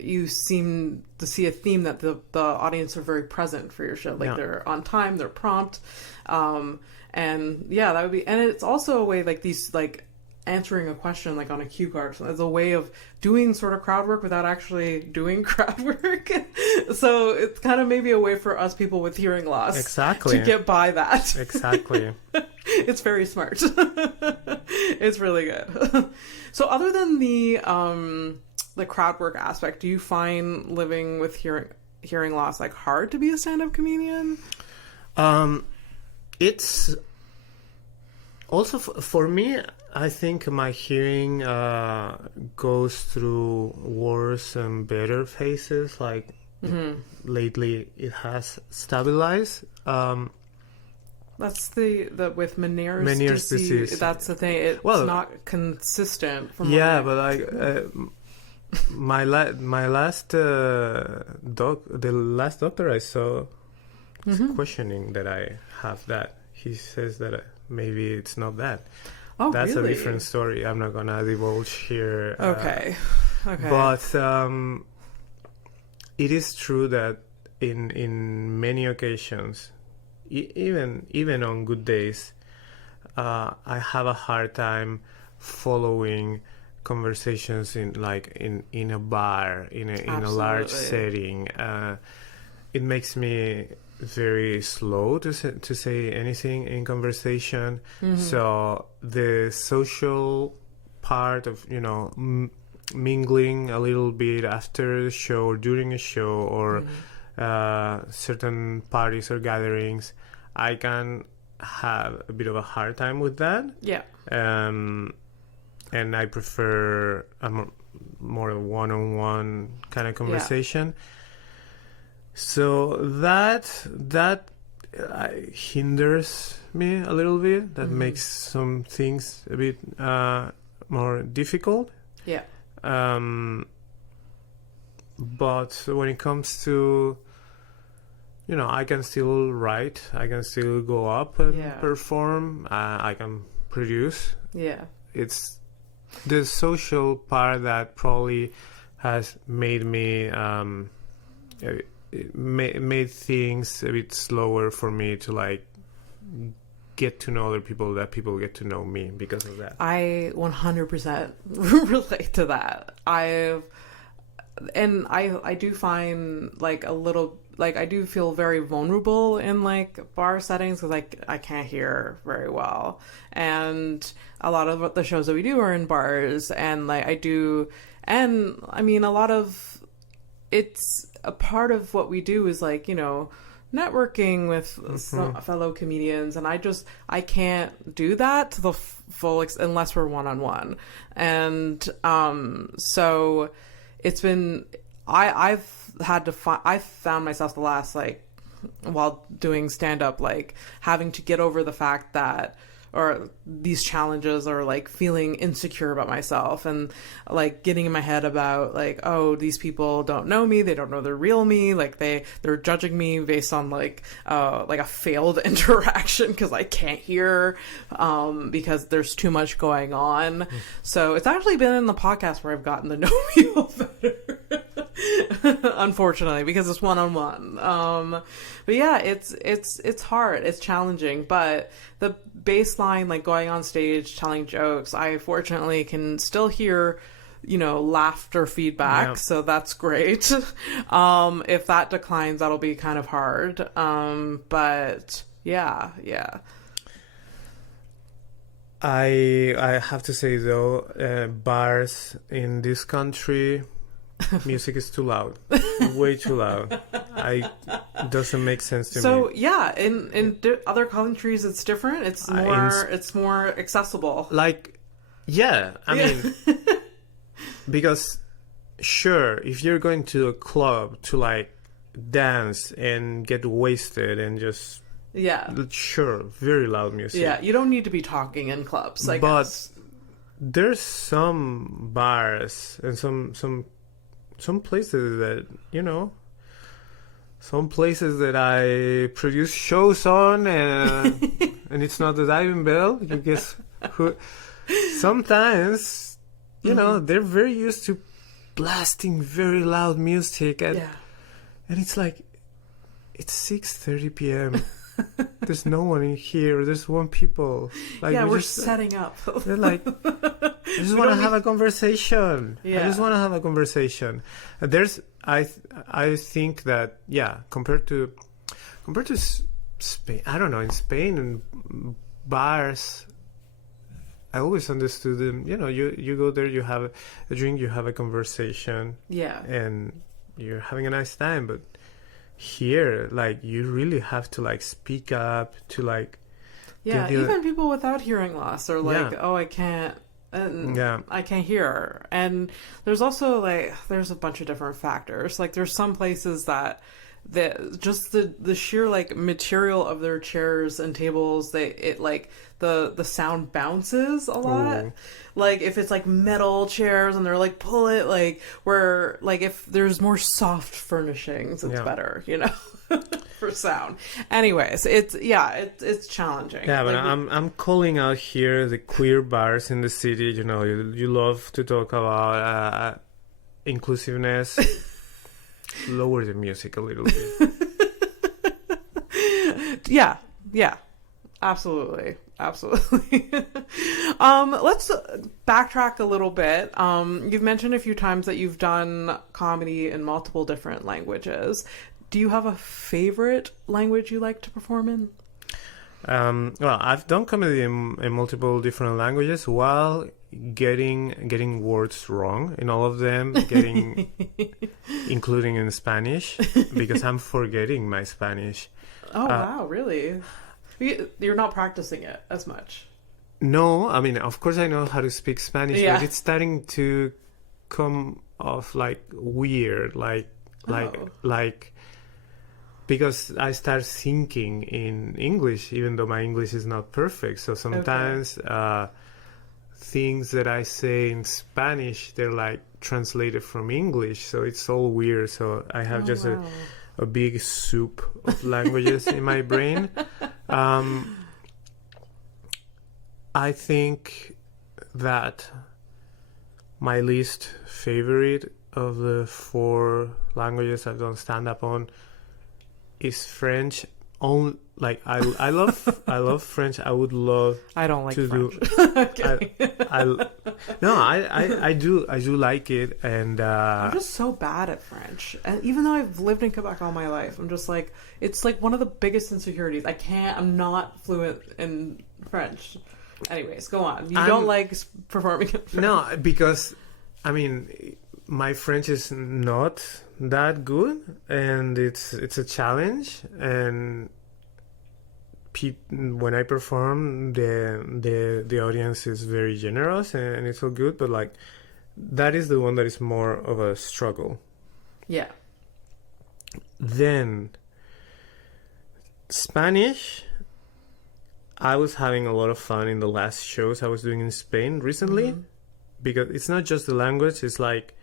you seem to see a theme that the audience are very present for your show. Like they're on time, they're prompt, and that would be. And it's also a way like these like answering a question like on a cue card as a way of doing sort of crowd work without actually doing crowd work. So it's kind of maybe a way for us people with hearing loss to get by that. Exactly. It's very smart. It's really good. So other than the crowd work aspect, do you find living with hearing loss like hard to be a stand-up comedian? It's also for me, I think my hearing goes through worse and better phases. Like lately it has stabilized. That's the with Meniere's disease. That's the thing. It's not consistent. But my last the last doctor I saw is questioning that I have that. He says that maybe it's not that. Oh, that's really? a different story. I'm not gonna divulge here. Okay. But it is true that in many occasions, even on good days, I have a hard time following conversations in a bar in a large setting. It makes me very slow to say anything in conversation. So the social part of mingling a little bit after the show or during a show or certain parties or gatherings, I can have a bit of a hard time with that. And I prefer a more one-on-one kind of conversation. So that hinders me a little bit. That makes some things a bit more difficult. But when it comes to, I can still write, I can still go up and perform, I can produce. It's the social part that probably has made me made things a bit slower for me to like get to know other people, that people get to know me because of that. I 100% relate to that. I do find like a little, like I do feel very vulnerable in like bar settings because like I can't hear very well, and a lot of the shows that we do are in bars, and like I mean a lot of it's a part of what we do is like networking with some fellow comedians, and I can't do that to the full unless we're one-on-one. And so it's been I've found myself the last like while doing stand-up like having to get over the fact that or these challenges, or like feeling insecure about myself, and like getting in my head about like, oh, these people don't know me, they don't know the real me, like they're judging me based on like a failed interaction because I can't hear, because there's too much going on. So it's actually been in the podcast where I've gotten to know people better. Unfortunately, because it's one-on-one. But yeah, it's hard, it's challenging, but the baseline, like going on stage telling jokes, I fortunately can still hear, you know, laughter feedback. Yeah. So that's great. If that declines, that'll be kind of hard. But yeah. I have to say though, bars in this country, music is too loud, way too loud. It doesn't make sense to me. So yeah, in other countries it's different. It's more accessible. Like, yeah, I mean, because sure, if you're going to a club to like dance and get wasted and just sure, very loud music. Yeah, you don't need to be talking in clubs, I guess. There's some bars and some places that, you know, some places that I produce shows on, and it's not the Diving Bell. You guess who? Sometimes, you know, they're very used to blasting very loud music, and it's like, it's 6:30 p.m. There's no one in here. There's one people. Like, we're just setting up. They're like, I just want to have a conversation. Yeah. I just want to have a conversation. I think that, compared to Spain, I don't know, in Spain and bars, I always understood them. You know, you go there, you have a drink, you have a conversation. Yeah. And you're having a nice time, but here, like, you really have to like speak up to like even people without hearing loss are like, oh, I can't hear. And there's also like, there's a bunch of different factors. Like, there's some places that just the sheer like material of their chairs and tables, the sound bounces a lot. Ooh. Like, if it's like metal chairs and they're like, pull it, like, where like if there's more soft furnishings, it's better, you know. For sound. Anyways, it's challenging. Yeah, but like, I'm calling out here the queer bars in the city. You know, you love to talk about inclusiveness. Lower the music a little bit. Yeah, absolutely. Let's backtrack a little bit. You've mentioned a few times that you've done comedy in multiple different languages. Do you have a favorite language you like to perform in? Well, I've done comedy in multiple different languages while getting words wrong in all of them, including in Spanish, because I'm forgetting my Spanish. Oh, wow, really? You're not practicing it as much? No, I mean, of course I know how to speak Spanish, but it's starting to come off like weird, like because I start thinking in English, even though my English is not perfect. So sometimes things that I say in Spanish, they're like translated from English. So it's all weird. So I have a big soup of languages in my brain. I think that my least favorite of the 4 languages I've done stand-up on is French. Like, I love French. I would love. I don't like French. I do like it, and I'm just so bad at French. And even though I've lived in Quebec all my life, I'm just like, it's like one of the biggest insecurities. I'm not fluent in French. Anyways, go on. You don't like performing in French? No, because I mean, my French is not that good, and it's a challenge. And when I perform, the audience is very generous, and it's all good. But like, that is the one that is more of a struggle. Yeah. Then Spanish, I was having a lot of fun in the last shows I was doing in Spain recently, because it's not just the language, it's like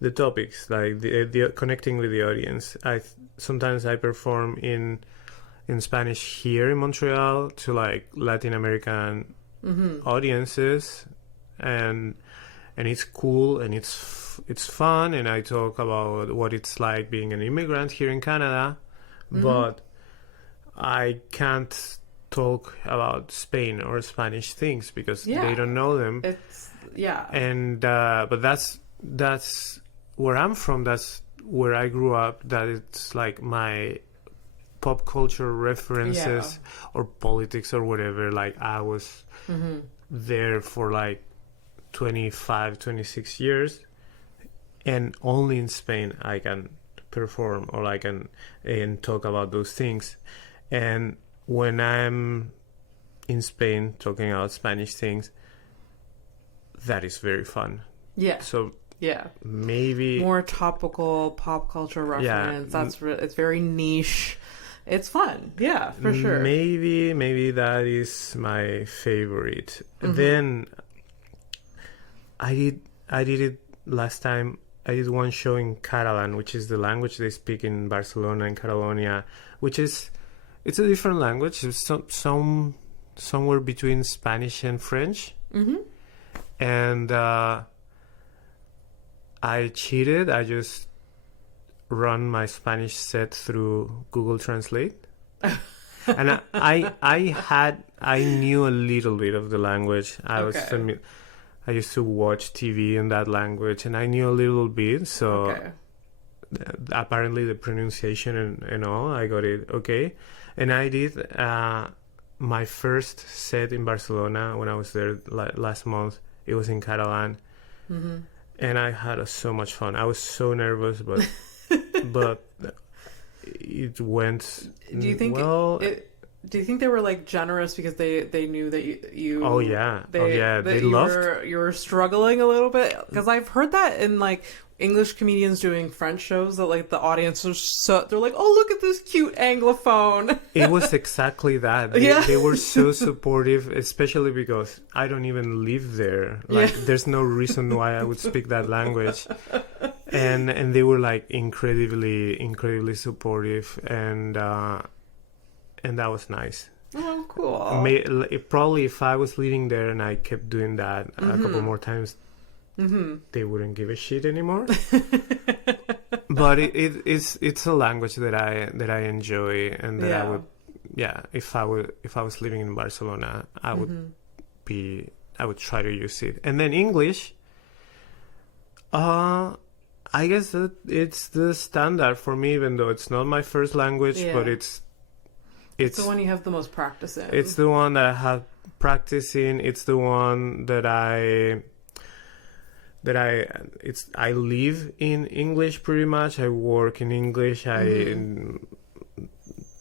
the topics, like the connecting with the audience. Sometimes I perform in Spanish here in Montreal to like Latin American audiences, and it's cool and it's fun, and I talk about what it's like being an immigrant here in Canada, but I can't talk about Spain or Spanish things because they don't know them. And but that's where I'm from. That's where I grew up. That it's like my pop culture references or politics or whatever. Like I was there for like 25, 26 years, and only in Spain I can perform or I can and talk about those things. And when I'm in Spain talking about Spanish things, that is very fun. Yeah. So yeah, maybe more topical pop culture reference. That's it's very niche. It's fun. Yeah, for sure. Maybe that is my favorite. Then I did it last time. I did one show in Catalan, which is the language they speak in Barcelona and Catalonia, which is it's a different language. It's somewhere between Spanish and French. And I cheated. I just run my Spanish set through Google Translate. And I knew a little bit of the language. I used to watch TV in that language, and I knew a little bit. So apparently the pronunciation and all, I got it okay. And I did my first set in Barcelona when I was there last month. It was in Catalan, and I had so much fun. I was so nervous, but but it went. Do you think well? Do you think they were like generous because they knew that you? Oh yeah, they loved. You were struggling a little bit, because I've heard that in like English comedians doing French shows, that like the audience was they're like, oh, look at this cute anglophone. It was exactly that. They were so supportive, especially because I don't even live there. Like there's no reason why I would speak that language. And they were like incredibly supportive, and that was nice. Oh, cool. Probably if I was living there and I kept doing that a couple more times, they wouldn't give a shit anymore. But it's a language that I enjoy, and that I would, if I was living in Barcelona, I would try to use it. And then English, I guess that it's the standard for me, even though it's not my first language, but it's the one you have the most practice in. It's the one that I have practice in. It's the one that I live in English pretty much. I work in English. I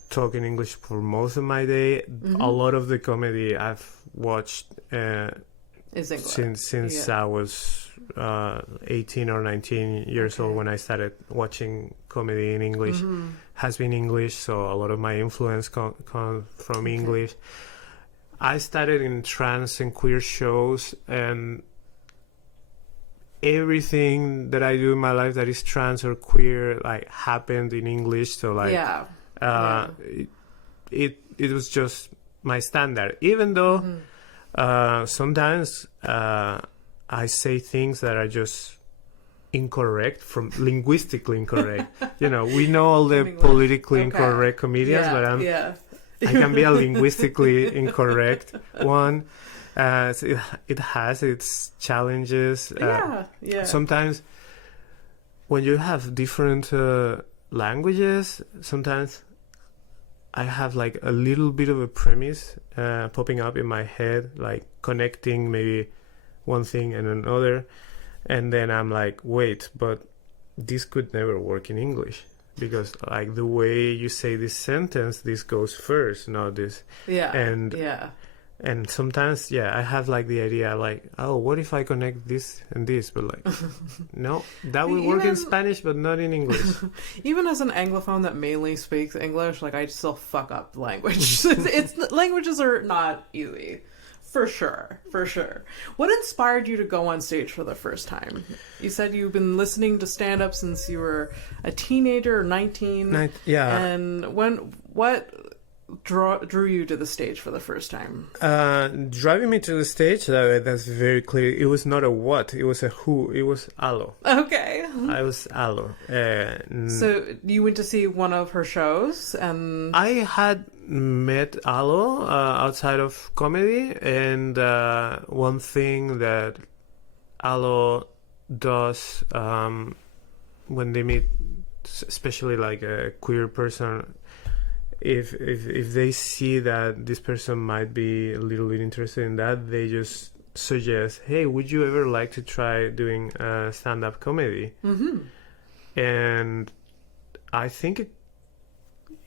talk in English for most of my day. A lot of the comedy I've watched since I was 18 or 19 years old, when I started watching comedy in English, has been English. So a lot of my influence comes from English. I started in trans and queer shows, and everything that I do in my life that is trans or queer like happened in English. So like it was just my standard, even though sometimes I say things that are just incorrect, from linguistically incorrect. You know, we know all the politically incorrect comedians, but I can be a linguistically incorrect one. So it has its challenges. Sometimes when you have different languages, sometimes I have like a little bit of a premise popping up in my head, like connecting maybe one thing and another, and then I'm like, wait, but this could never work in English, because like the way you say this sentence, this goes first, not this. And sometimes, yeah, I have like the idea, like, oh, what if I connect this and this? But like, no, that would work in Spanish, but not in English. Even as an Anglophone that mainly speaks English, like I still fuck up language. Languages are not easy, for sure, for sure. What inspired you to go on stage for the first time? You said you've been listening to stand-up since you were a teenager, or 19. Yeah. And what drew you to the stage for the first time? Driving me to the stage, that's very clear. It was not a what, it was a who. It was Alo. Okay. I was Alo. So you went to see one of her shows, and I had met Alo outside of comedy, and one thing that Alo does when they meet, especially like a queer person, if they see that this person might be a little bit interested in that, they just suggest, hey, would you ever like to try doing stand-up comedy? Mm-hmm. And I think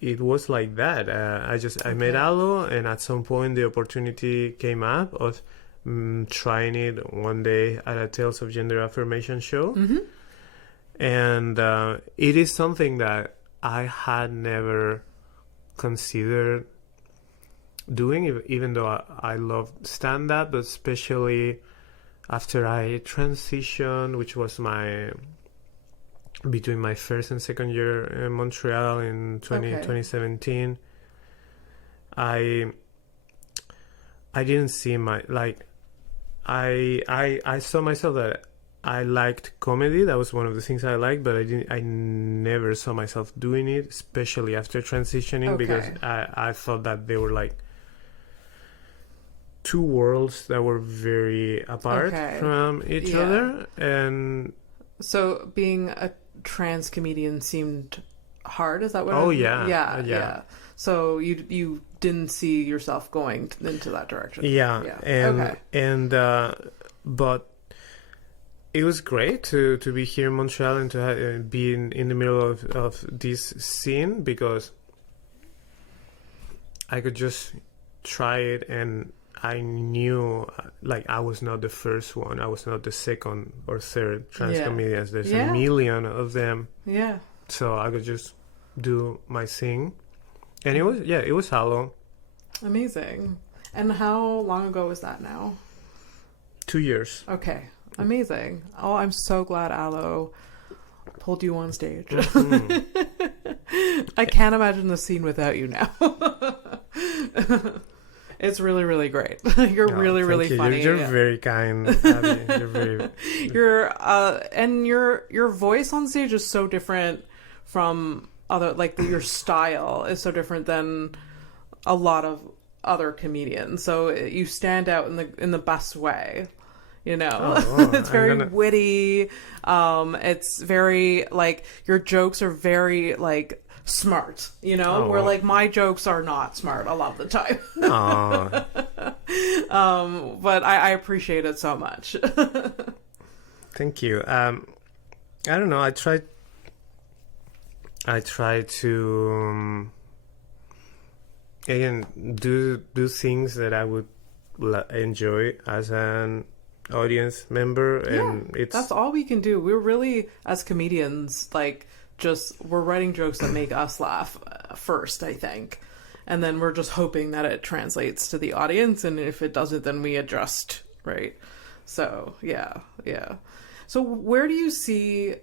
it was like that. I met Alo, and at some point the opportunity came up of trying it one day at a Tales of Gender Affirmation show. Mm-hmm. And it is something that I had never considered doing, even though I love stand-up, but especially after I transitioned, which was between my first and second year in Montreal in 2017. I didn't see I saw myself that I liked comedy. That was one of the things I liked, but I never saw myself doing it, especially after transitioning, because I thought that they were like two worlds that were very apart from each other. And so being a trans comedian seemed hard. Is that what? Yeah. So you didn't see yourself going into that direction. But it was great to be here in Montreal and to be in the middle of this scene, because I could just try it, and I knew like I was not the first one, I was not the second or third trans comedians. There's a million of them. Yeah. So I could just do my thing, and it was Halo. Amazing. And how long ago was that now? 2 years. Okay. Amazing. Oh, I'm so glad Alo pulled you on stage. I can't imagine the scene without you now. It's really, really great. You're really funny. You're very kind, Abby. Your voice on stage is so different from other, like your style is so different than a lot of other comedians. So you stand out in the best way. You know, it's very witty. It's very like your jokes are very like smart. You know, where like my jokes are not smart a lot of the time. But I appreciate it so much. Thank you. I don't know. I try to again do things that I would enjoy as an audience member, and that's all we can do. We're really, as comedians, like we're writing jokes that make us laugh first, I think, and then we're just hoping that it translates to the audience, and if it doesn't, then we adjust, right? So yeah. So where do you see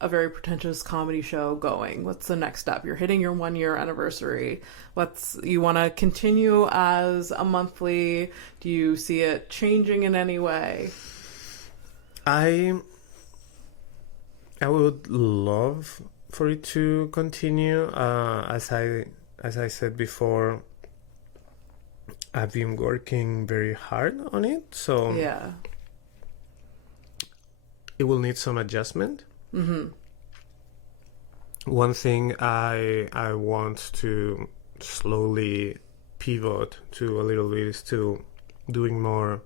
a very pretentious comedy show going? What's the next step? You're hitting your 1 year anniversary. You want to continue as a monthly? Do you see it changing in any way? I would love for it to continue. As I said before, I've been working very hard on it, so it will need some adjustment. Mm-hmm. One thing I want to slowly pivot to a little bit is to doing more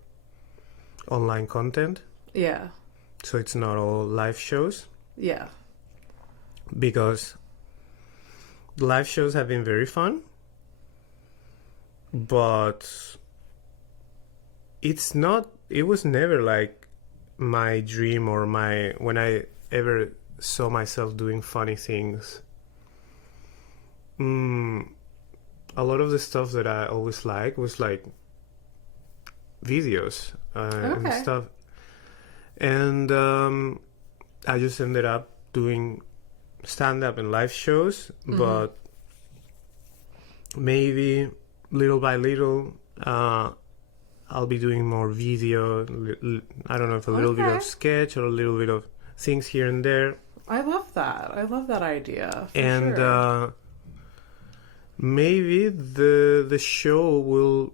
online content. Yeah. So it's not all live shows. Yeah. Because live shows have been very fun, but it was never like my dream or when I ever saw myself doing funny things. A lot of the stuff that I always liked was like videos and stuff. And I just ended up doing stand-up and live shows, but maybe little by little I'll be doing more video. I don't know if a little bit of sketch or a little bit of things here and there. I love that. I love that idea. And sure. Maybe the show will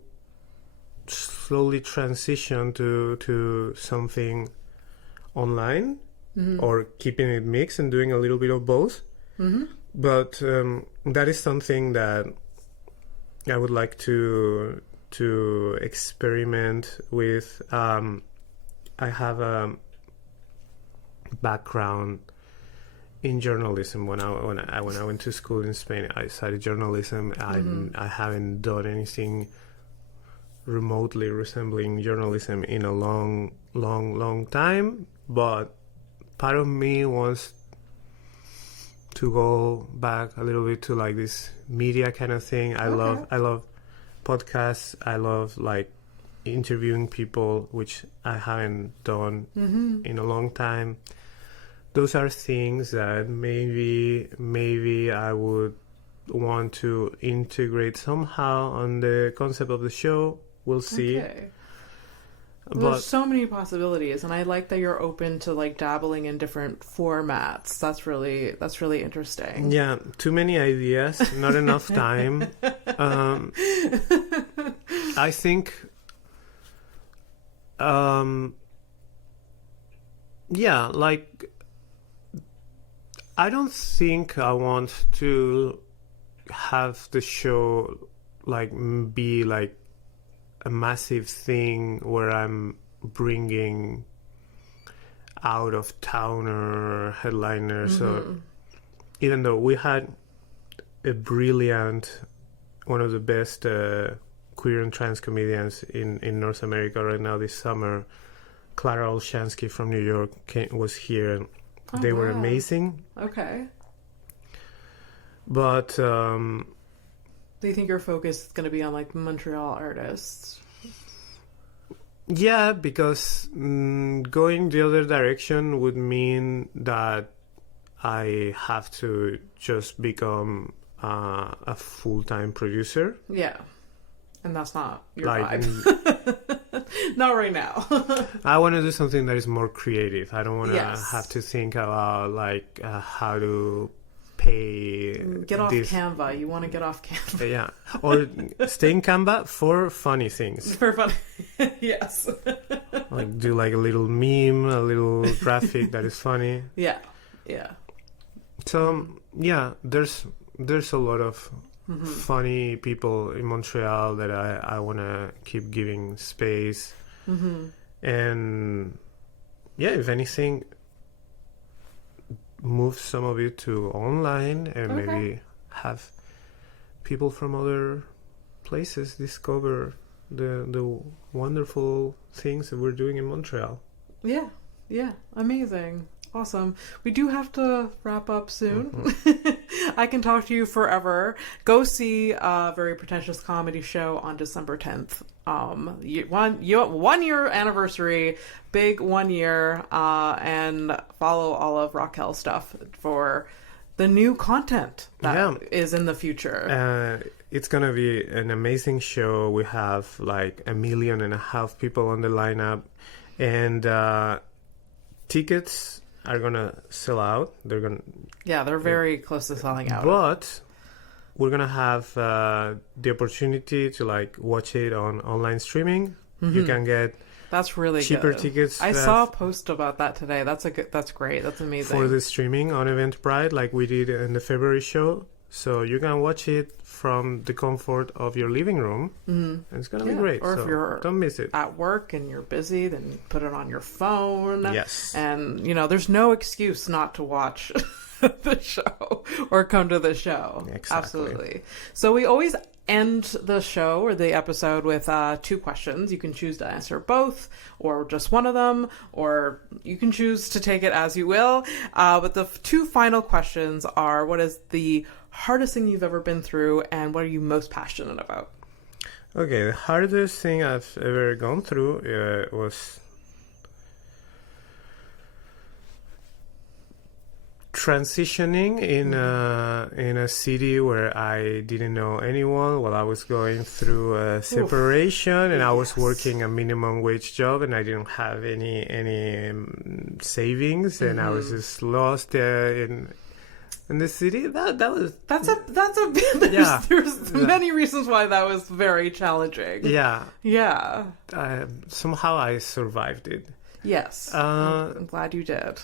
slowly transition to something online, or keeping it mixed and doing a little bit of both. But that is something that I would like to experiment with. I have a background in journalism. When I went to school in Spain, I studied journalism. I haven't done anything remotely resembling journalism in a long time, but part of me wants to go back a little bit to like this media kind of thing. I love podcasts. I love like interviewing people, which I haven't done in a long time. Those are things that maybe I would want to integrate somehow on the concept of the show. We'll see. Okay. Well, there's so many possibilities, and I like that you're open to like dabbling in different formats. That's really interesting. Yeah, too many ideas, not enough time. I think, yeah, like I don't think I want to have the show like be like a massive thing where I'm bringing out of towner headliners. So even though we had a brilliant, one of the best queer and trans comedians in North America right now this summer, Clara Olshansky from New York was here, and they were amazing. Okay. But do you think your focus is going to be on like Montreal artists? Yeah, because going the other direction would mean that I have to just become a full-time producer. Yeah, and that's not your vibe. Not right now. I want to do something that is more creative. I don't want to have to think about like how to pay. Get off Canva. You want to get off Canva. Yeah, or stay in Canva for funny things. For fun. Yes. Like do like a little meme, a little graphic that is funny. Yeah. So yeah, there's a lot of funny people in Montreal that I want to keep giving space. And yeah, if anything, move some of it to online and maybe have people from other places discover the wonderful things that we're doing in Montreal. Yeah, amazing. Awesome. We do have to wrap up soon. I can talk to you forever. Go see a Very Pretentious comedy show on December 10th. 1 year anniversary, big 1 year, and follow all of Raquel's stuff for the new content that is in the future. It's gonna be an amazing show. We have like 1.5 million people on the lineup, and tickets are gonna sell out. They're very close to selling out. But we're gonna have the opportunity to like watch it on online streaming. You can get that's really cheaper good. tickets. I saw a post about that today. That's great. That's amazing. For the streaming on Eventbrite, like we did in the February show. So you can watch it from the comfort of your living room, and it's gonna be great. Or if you're don't miss it at work and you're busy, then put it on your phone. Yes, and there's no excuse not to watch the show or come to the show. Exactly. Absolutely. So we always end the show or the episode with 2 questions. You can choose to answer both or just one of them, or you can choose to take it as you will. But the 2 final questions are, what is the hardest thing you've ever been through, and what are you most passionate about? Okay, the hardest thing I've ever gone through was transitioning in a city where I didn't know anyone while I was going through a separation. Oof. And I was working a minimum wage job, and I didn't have any savings, and I was just lost in the city. That's there's many reasons why that was very challenging. Yeah. Somehow I survived it. Yes. I'm glad you did.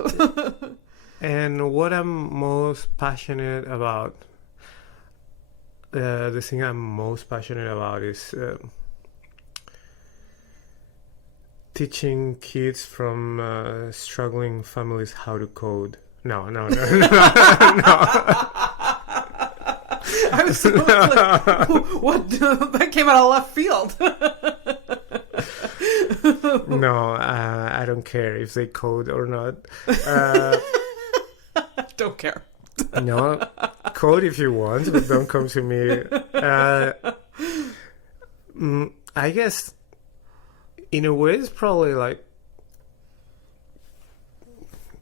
And what I'm most passionate about, the thing I'm most passionate about is teaching kids from struggling families how to code. No. I was so like, what? That came out of left field. No, I don't care if they code or not. Don't care. No, code if you want, but don't come to me. I guess, in a way, it's probably like,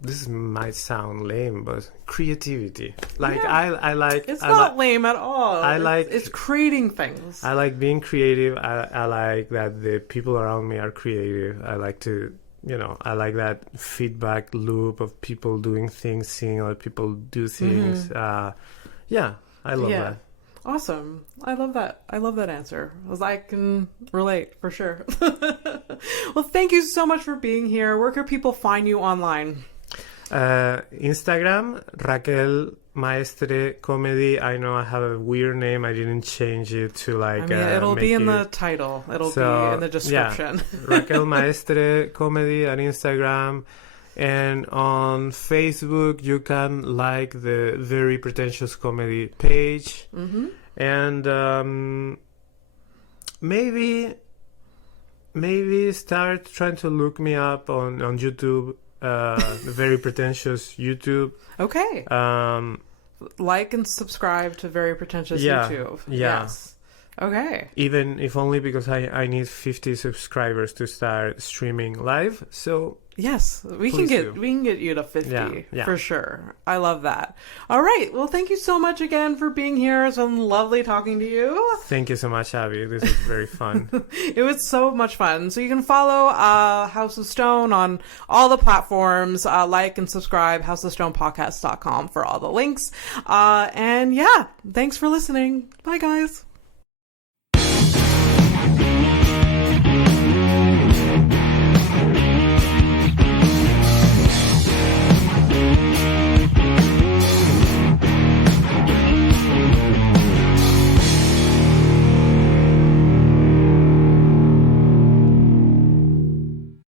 this might sound lame, but creativity. Like, yeah. I like... It's not lame at all. It's creating things. I like being creative. I like that the people around me are creative. I like to... I like that feedback loop of people doing things, seeing other people do things. Mm-hmm. I love that. Awesome. I love that. I love that answer. I can relate for sure. Well, thank you so much for being here. Where can people find you online? Instagram, Raquel Maestre Comedy. I know I have a weird name. I didn't change it to it'll be in the title. It'll be in the description. Yeah. Raquel Maestre Comedy on Instagram. And on Facebook, you can like the Very Pretentious Comedy page. Mm-hmm. And maybe start trying to look me up on YouTube. The Very Pretentious YouTube. Okay. Like and subscribe to Very Pretentious YouTube. Yeah. Yes. Okay. Even if only because I need 50 subscribers to start streaming live. So yes, we can get you to 50 for sure. I love that. All right. Well, thank you so much again for being here. It's been lovely talking to you. Thank you so much, Abby. This was very fun. It was so much fun. So you can follow House of Stone on all the platforms. Like and subscribe, houseofstonepodcast.com for all the links. And thanks for listening. Bye, guys.